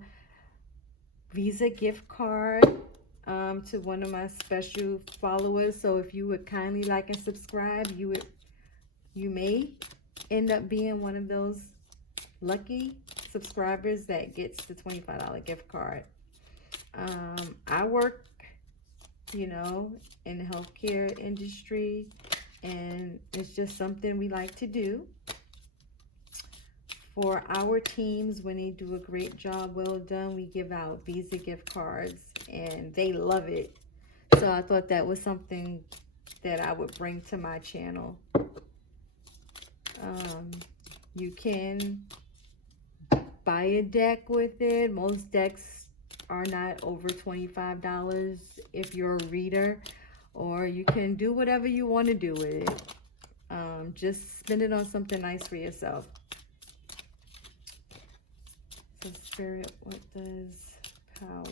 Visa gift card to one of my special followers. So if you would kindly like and subscribe, you may end up being one of those lucky subscribers that gets the $25 gift card. I work, you know, in the healthcare industry, and it's just something we like to do for our teams. When they do a great job, well done, we give out Visa gift cards, and they love it. So I thought that was something that I would bring to my channel. You can buy a deck with it. Most decks are not over $25 if you're a reader, or you can do whatever you want to do with it. Just spend it on something nice for yourself. So Spirit, what does pal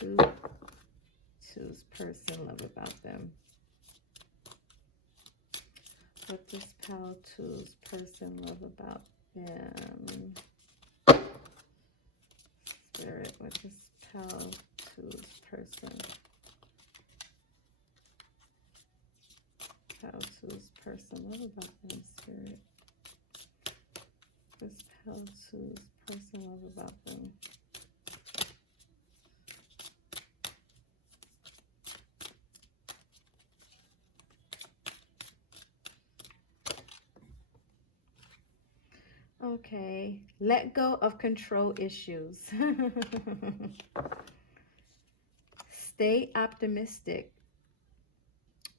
2's person love about them? What does pal 2's person love about them? Spirit, what does pal 2's person love about them, Spirit? What does pal 2's person love about them? Okay, let go of control issues. Stay optimistic.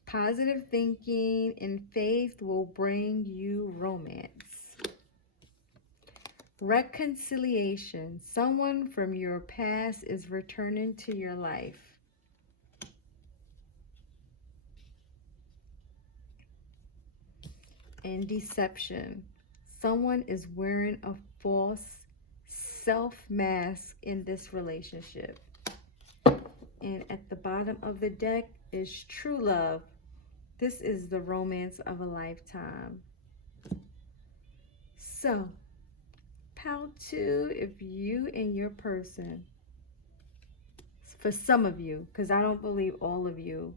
Positive thinking and faith will bring you romance. Reconciliation. Someone from your past is returning to your life. and deception. Someone is wearing a false self-mask in this relationship. And at the bottom of the deck is true love. This is the romance of a lifetime. So, pile 2, if you and your person, for some of you, because I don't believe all of you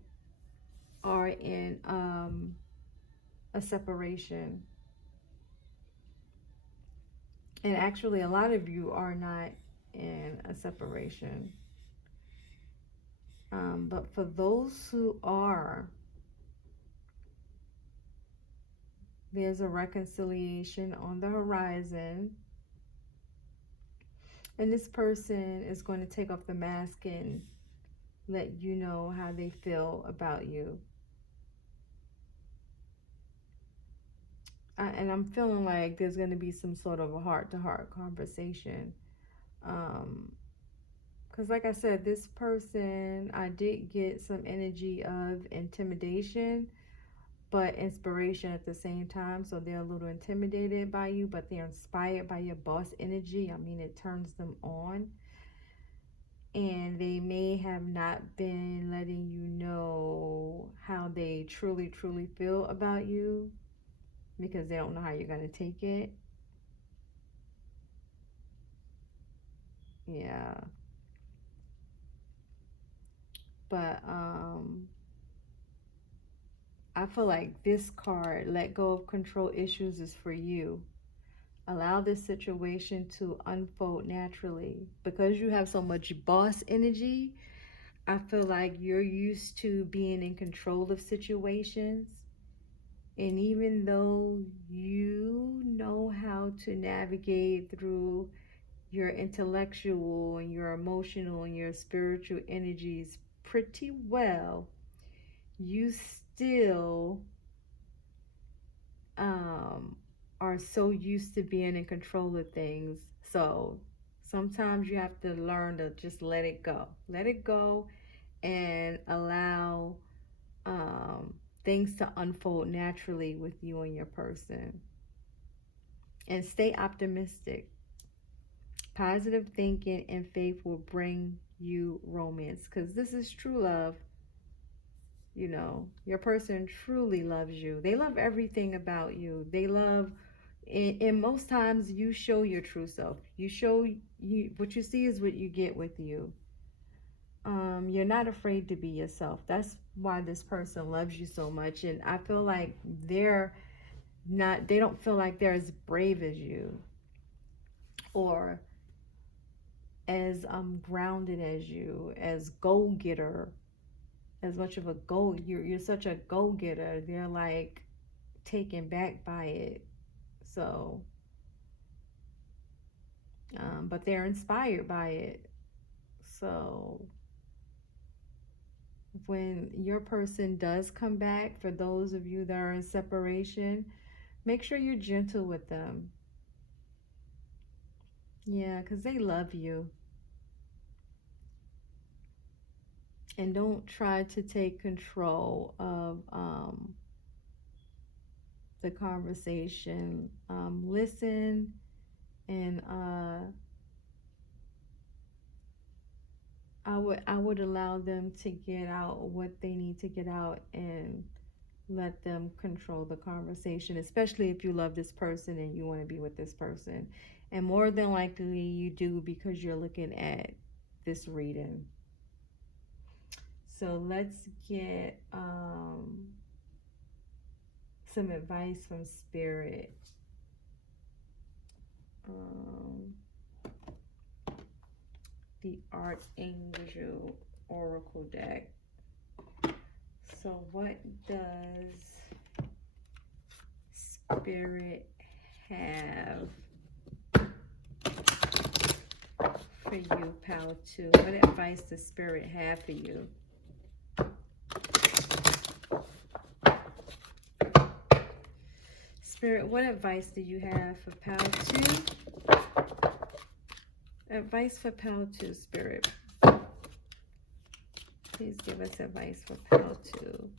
are in a separation. And actually, a lot of you are not in a separation. But for those who are, there's a reconciliation on the horizon. And this person is going to take off the mask and let you know how they feel about you. And I'm feeling like there's going to be some sort of a heart-to-heart conversation. Because like I said, this person, I did get some energy of intimidation, but inspiration at the same time. So they're a little intimidated by you, but they're inspired by your boss energy. I mean, it turns them on. And they may have not been letting you know how they truly, truly feel about you because they don't know how you're going to take it. Yeah. But I feel like this card, let go of control issues, is for you. Allow this situation to unfold naturally. Because you have so much boss energy, I feel like you're used to being in control of situations. And even though you know how to navigate through your intellectual and your emotional and your spiritual energies pretty well, you still are so used to being in control of things. So sometimes you have to learn to just let it go. Let it go and allow things to unfold naturally with you and your person. And stay optimistic. Positive thinking and faith will bring you romance, because this is true love. You know, your person truly loves you. They love everything about you. They love, and most times you show your true self. You show, you what you see is what you get with you. You're not afraid to be yourself. That's why this person loves you so much. And I feel like they don't feel like they're as brave as you, or as grounded as you, as go-getter, as much of a you're such a go-getter. They're like taken back by it. So but they're inspired by it. So when your person does come back, for those of you that are in separation, make sure you're gentle with them. Yeah, because they love you. And don't try to take control of the conversation. Listen and I would allow them to get out what they need to get out and let them control the conversation, especially if you love this person and you want to be with this person. And more than likely you do, because you're looking at this reading. So let's get some advice from Spirit. The Archangel Oracle deck. So what does Spirit have for you, Pal 2? What advice does Spirit have for you? Spirit, what advice do you have for Pal 2? Advice for Pal 2, Spirit. Please give us advice for Pal 2.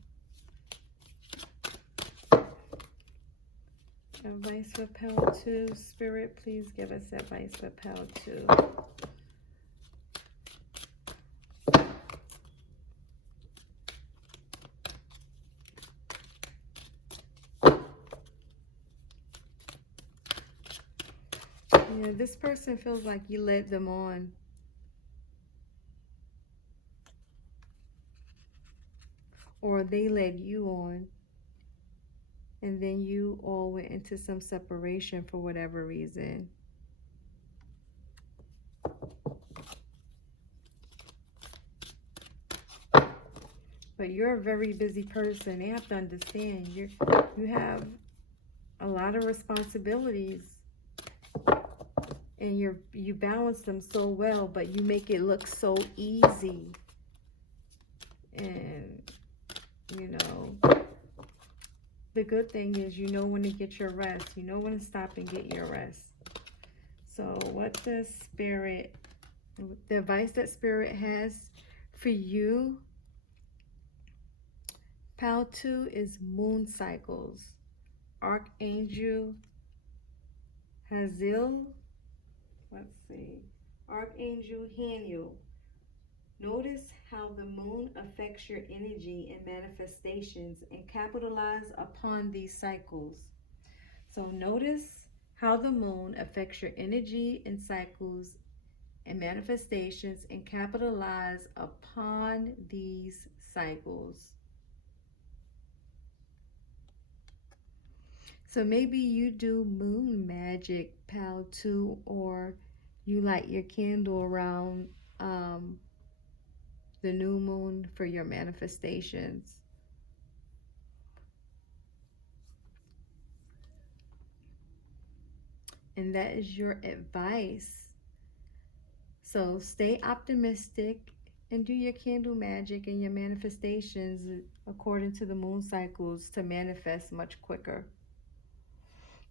Advice for Pal 2. Spirit, please give us advice for Pal 2. Yeah, this person feels like you led them on. Or they led you on. And then you all went into some separation for whatever reason. But you're a very busy person. They have to understand you have a lot of responsibilities. And you balance them so well, but you make it look so easy. And you know, the good thing is you know when to get your rest. You know when to stop and get your rest. So what does Spirit, the advice that Spirit has for you, Pal 2, is moon cycles. Archangel Haziel, let's see, Archangel Haniel. Notice how the moon affects your energy and manifestations and capitalize upon these cycles. So notice how the moon affects your energy and cycles and manifestations and capitalize upon these cycles. So maybe you do moon magic, Pal 2, or you light your candle around the new moon for your manifestations. And that is your advice. So stay optimistic and do your candle magic and your manifestations according to the moon cycles to manifest much quicker.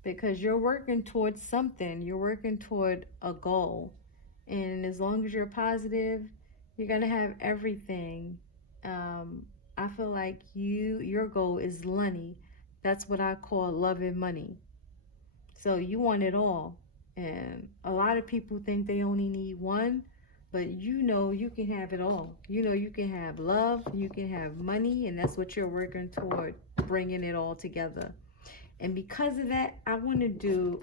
Because you're working towards something, you're working toward a goal. And as long as you're positive, you're going to have everything. I feel like your goal is money. That's what I call love and money. So you want it all. And a lot of people think they only need one, but you know you can have it all. You know you can have love, you can have money, and that's what you're working toward, bringing it all together. And because of that, I want to do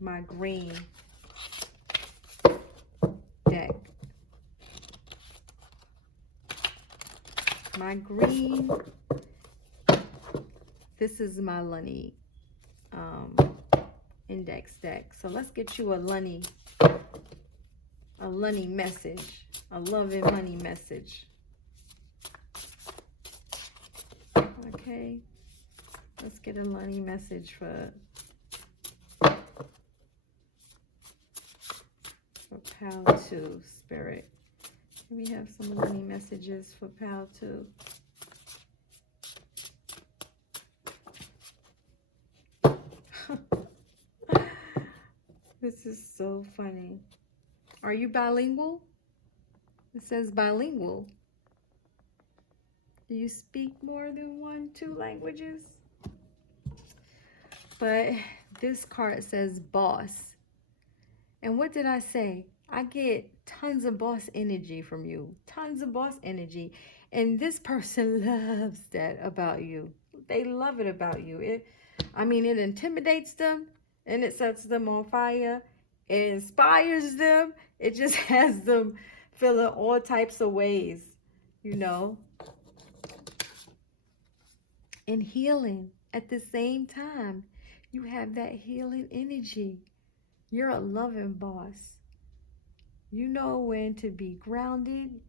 my green deck. My green, this is my Lunny index deck. So let's get you a Lunny message, a love and money message. Okay, let's get a Lunny message for Pal 2, Spirit. Can we have some Lunny messages for Pal 2? This is so funny. Are you bilingual? It says bilingual. Do you speak more than 1, 2 languages? But this card says boss. And what did I say? I get tons of boss energy from you. Tons of boss energy. And this person loves that about you. They love it about you. It intimidates them and it sets them on fire. It inspires them. It just has them feeling all types of ways, you know. And healing at the same time. You have that healing energy. You're a loving boss. You know when to be grounded.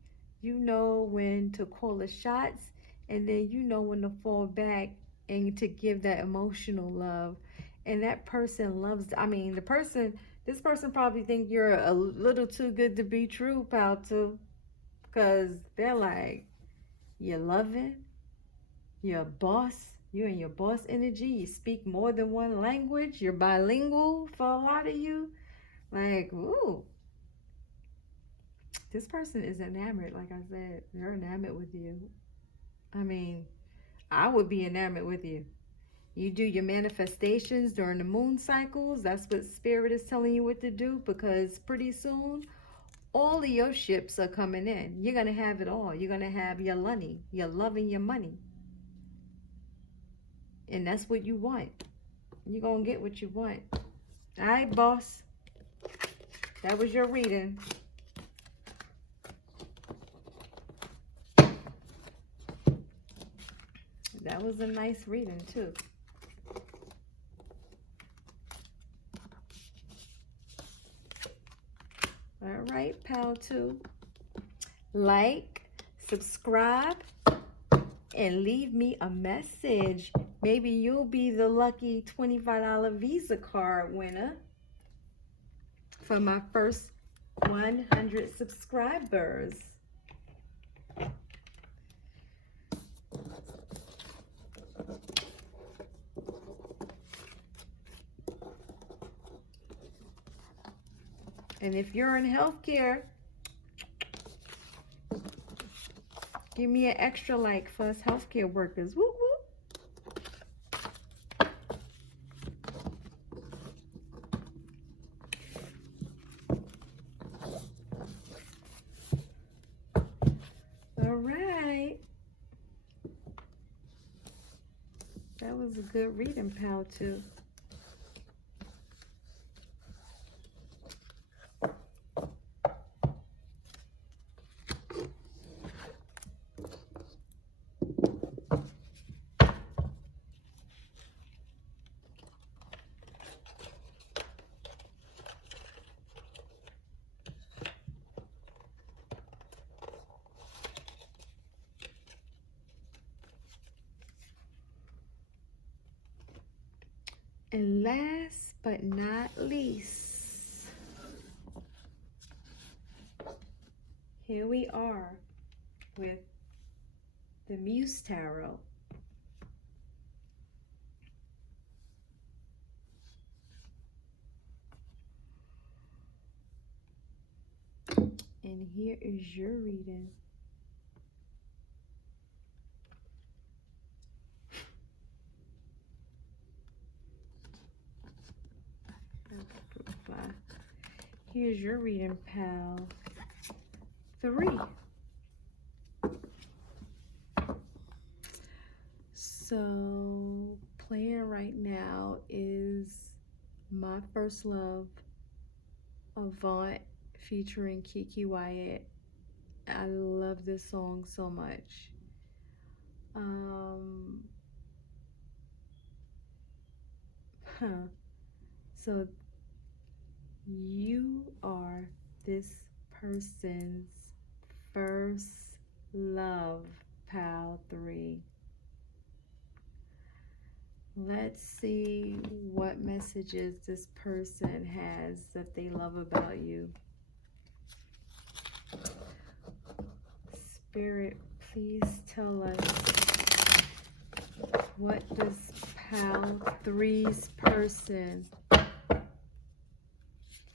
You know when to call the shots. And then you know when to fall back and to give that emotional love. And that person loves, this person probably think you're a little too good to be true, Pal 2. Because they're like, you're loving, you're a boss, you're in your boss energy, you speak more than 1 language, you're bilingual for a lot of you. Like, ooh. This person is enamored, like I said. They're enamored with you. I mean, I would be enamored with you. You do your manifestations during the moon cycles. That's what Spirit is telling you what to do, because pretty soon all of your ships are coming in. You're going to have it all. You're going to have your money, your love and your money. And that's what you want. You're going to get what you want. All right, boss. That was your reading. That was a nice reading, too. All right, pal 2. Like, subscribe, and leave me a message. Maybe you'll be the lucky $25 Visa card winner for my first 100 subscribers. And if you're in healthcare, give me an extra like for us healthcare workers. Whoop, whoop. All right. That was a good reading, pal, too. And last but not least, here we are with the Muse Tarot. And here is your reading. Here's your reading, pal 3. So, playing right now is My First Love, Avant, featuring Kiki Wyatt. I love this song so much. So you are this person's first love, pal 3. Let's see what messages this person has that they love about you. Spirit, please tell us, what does pal 3's person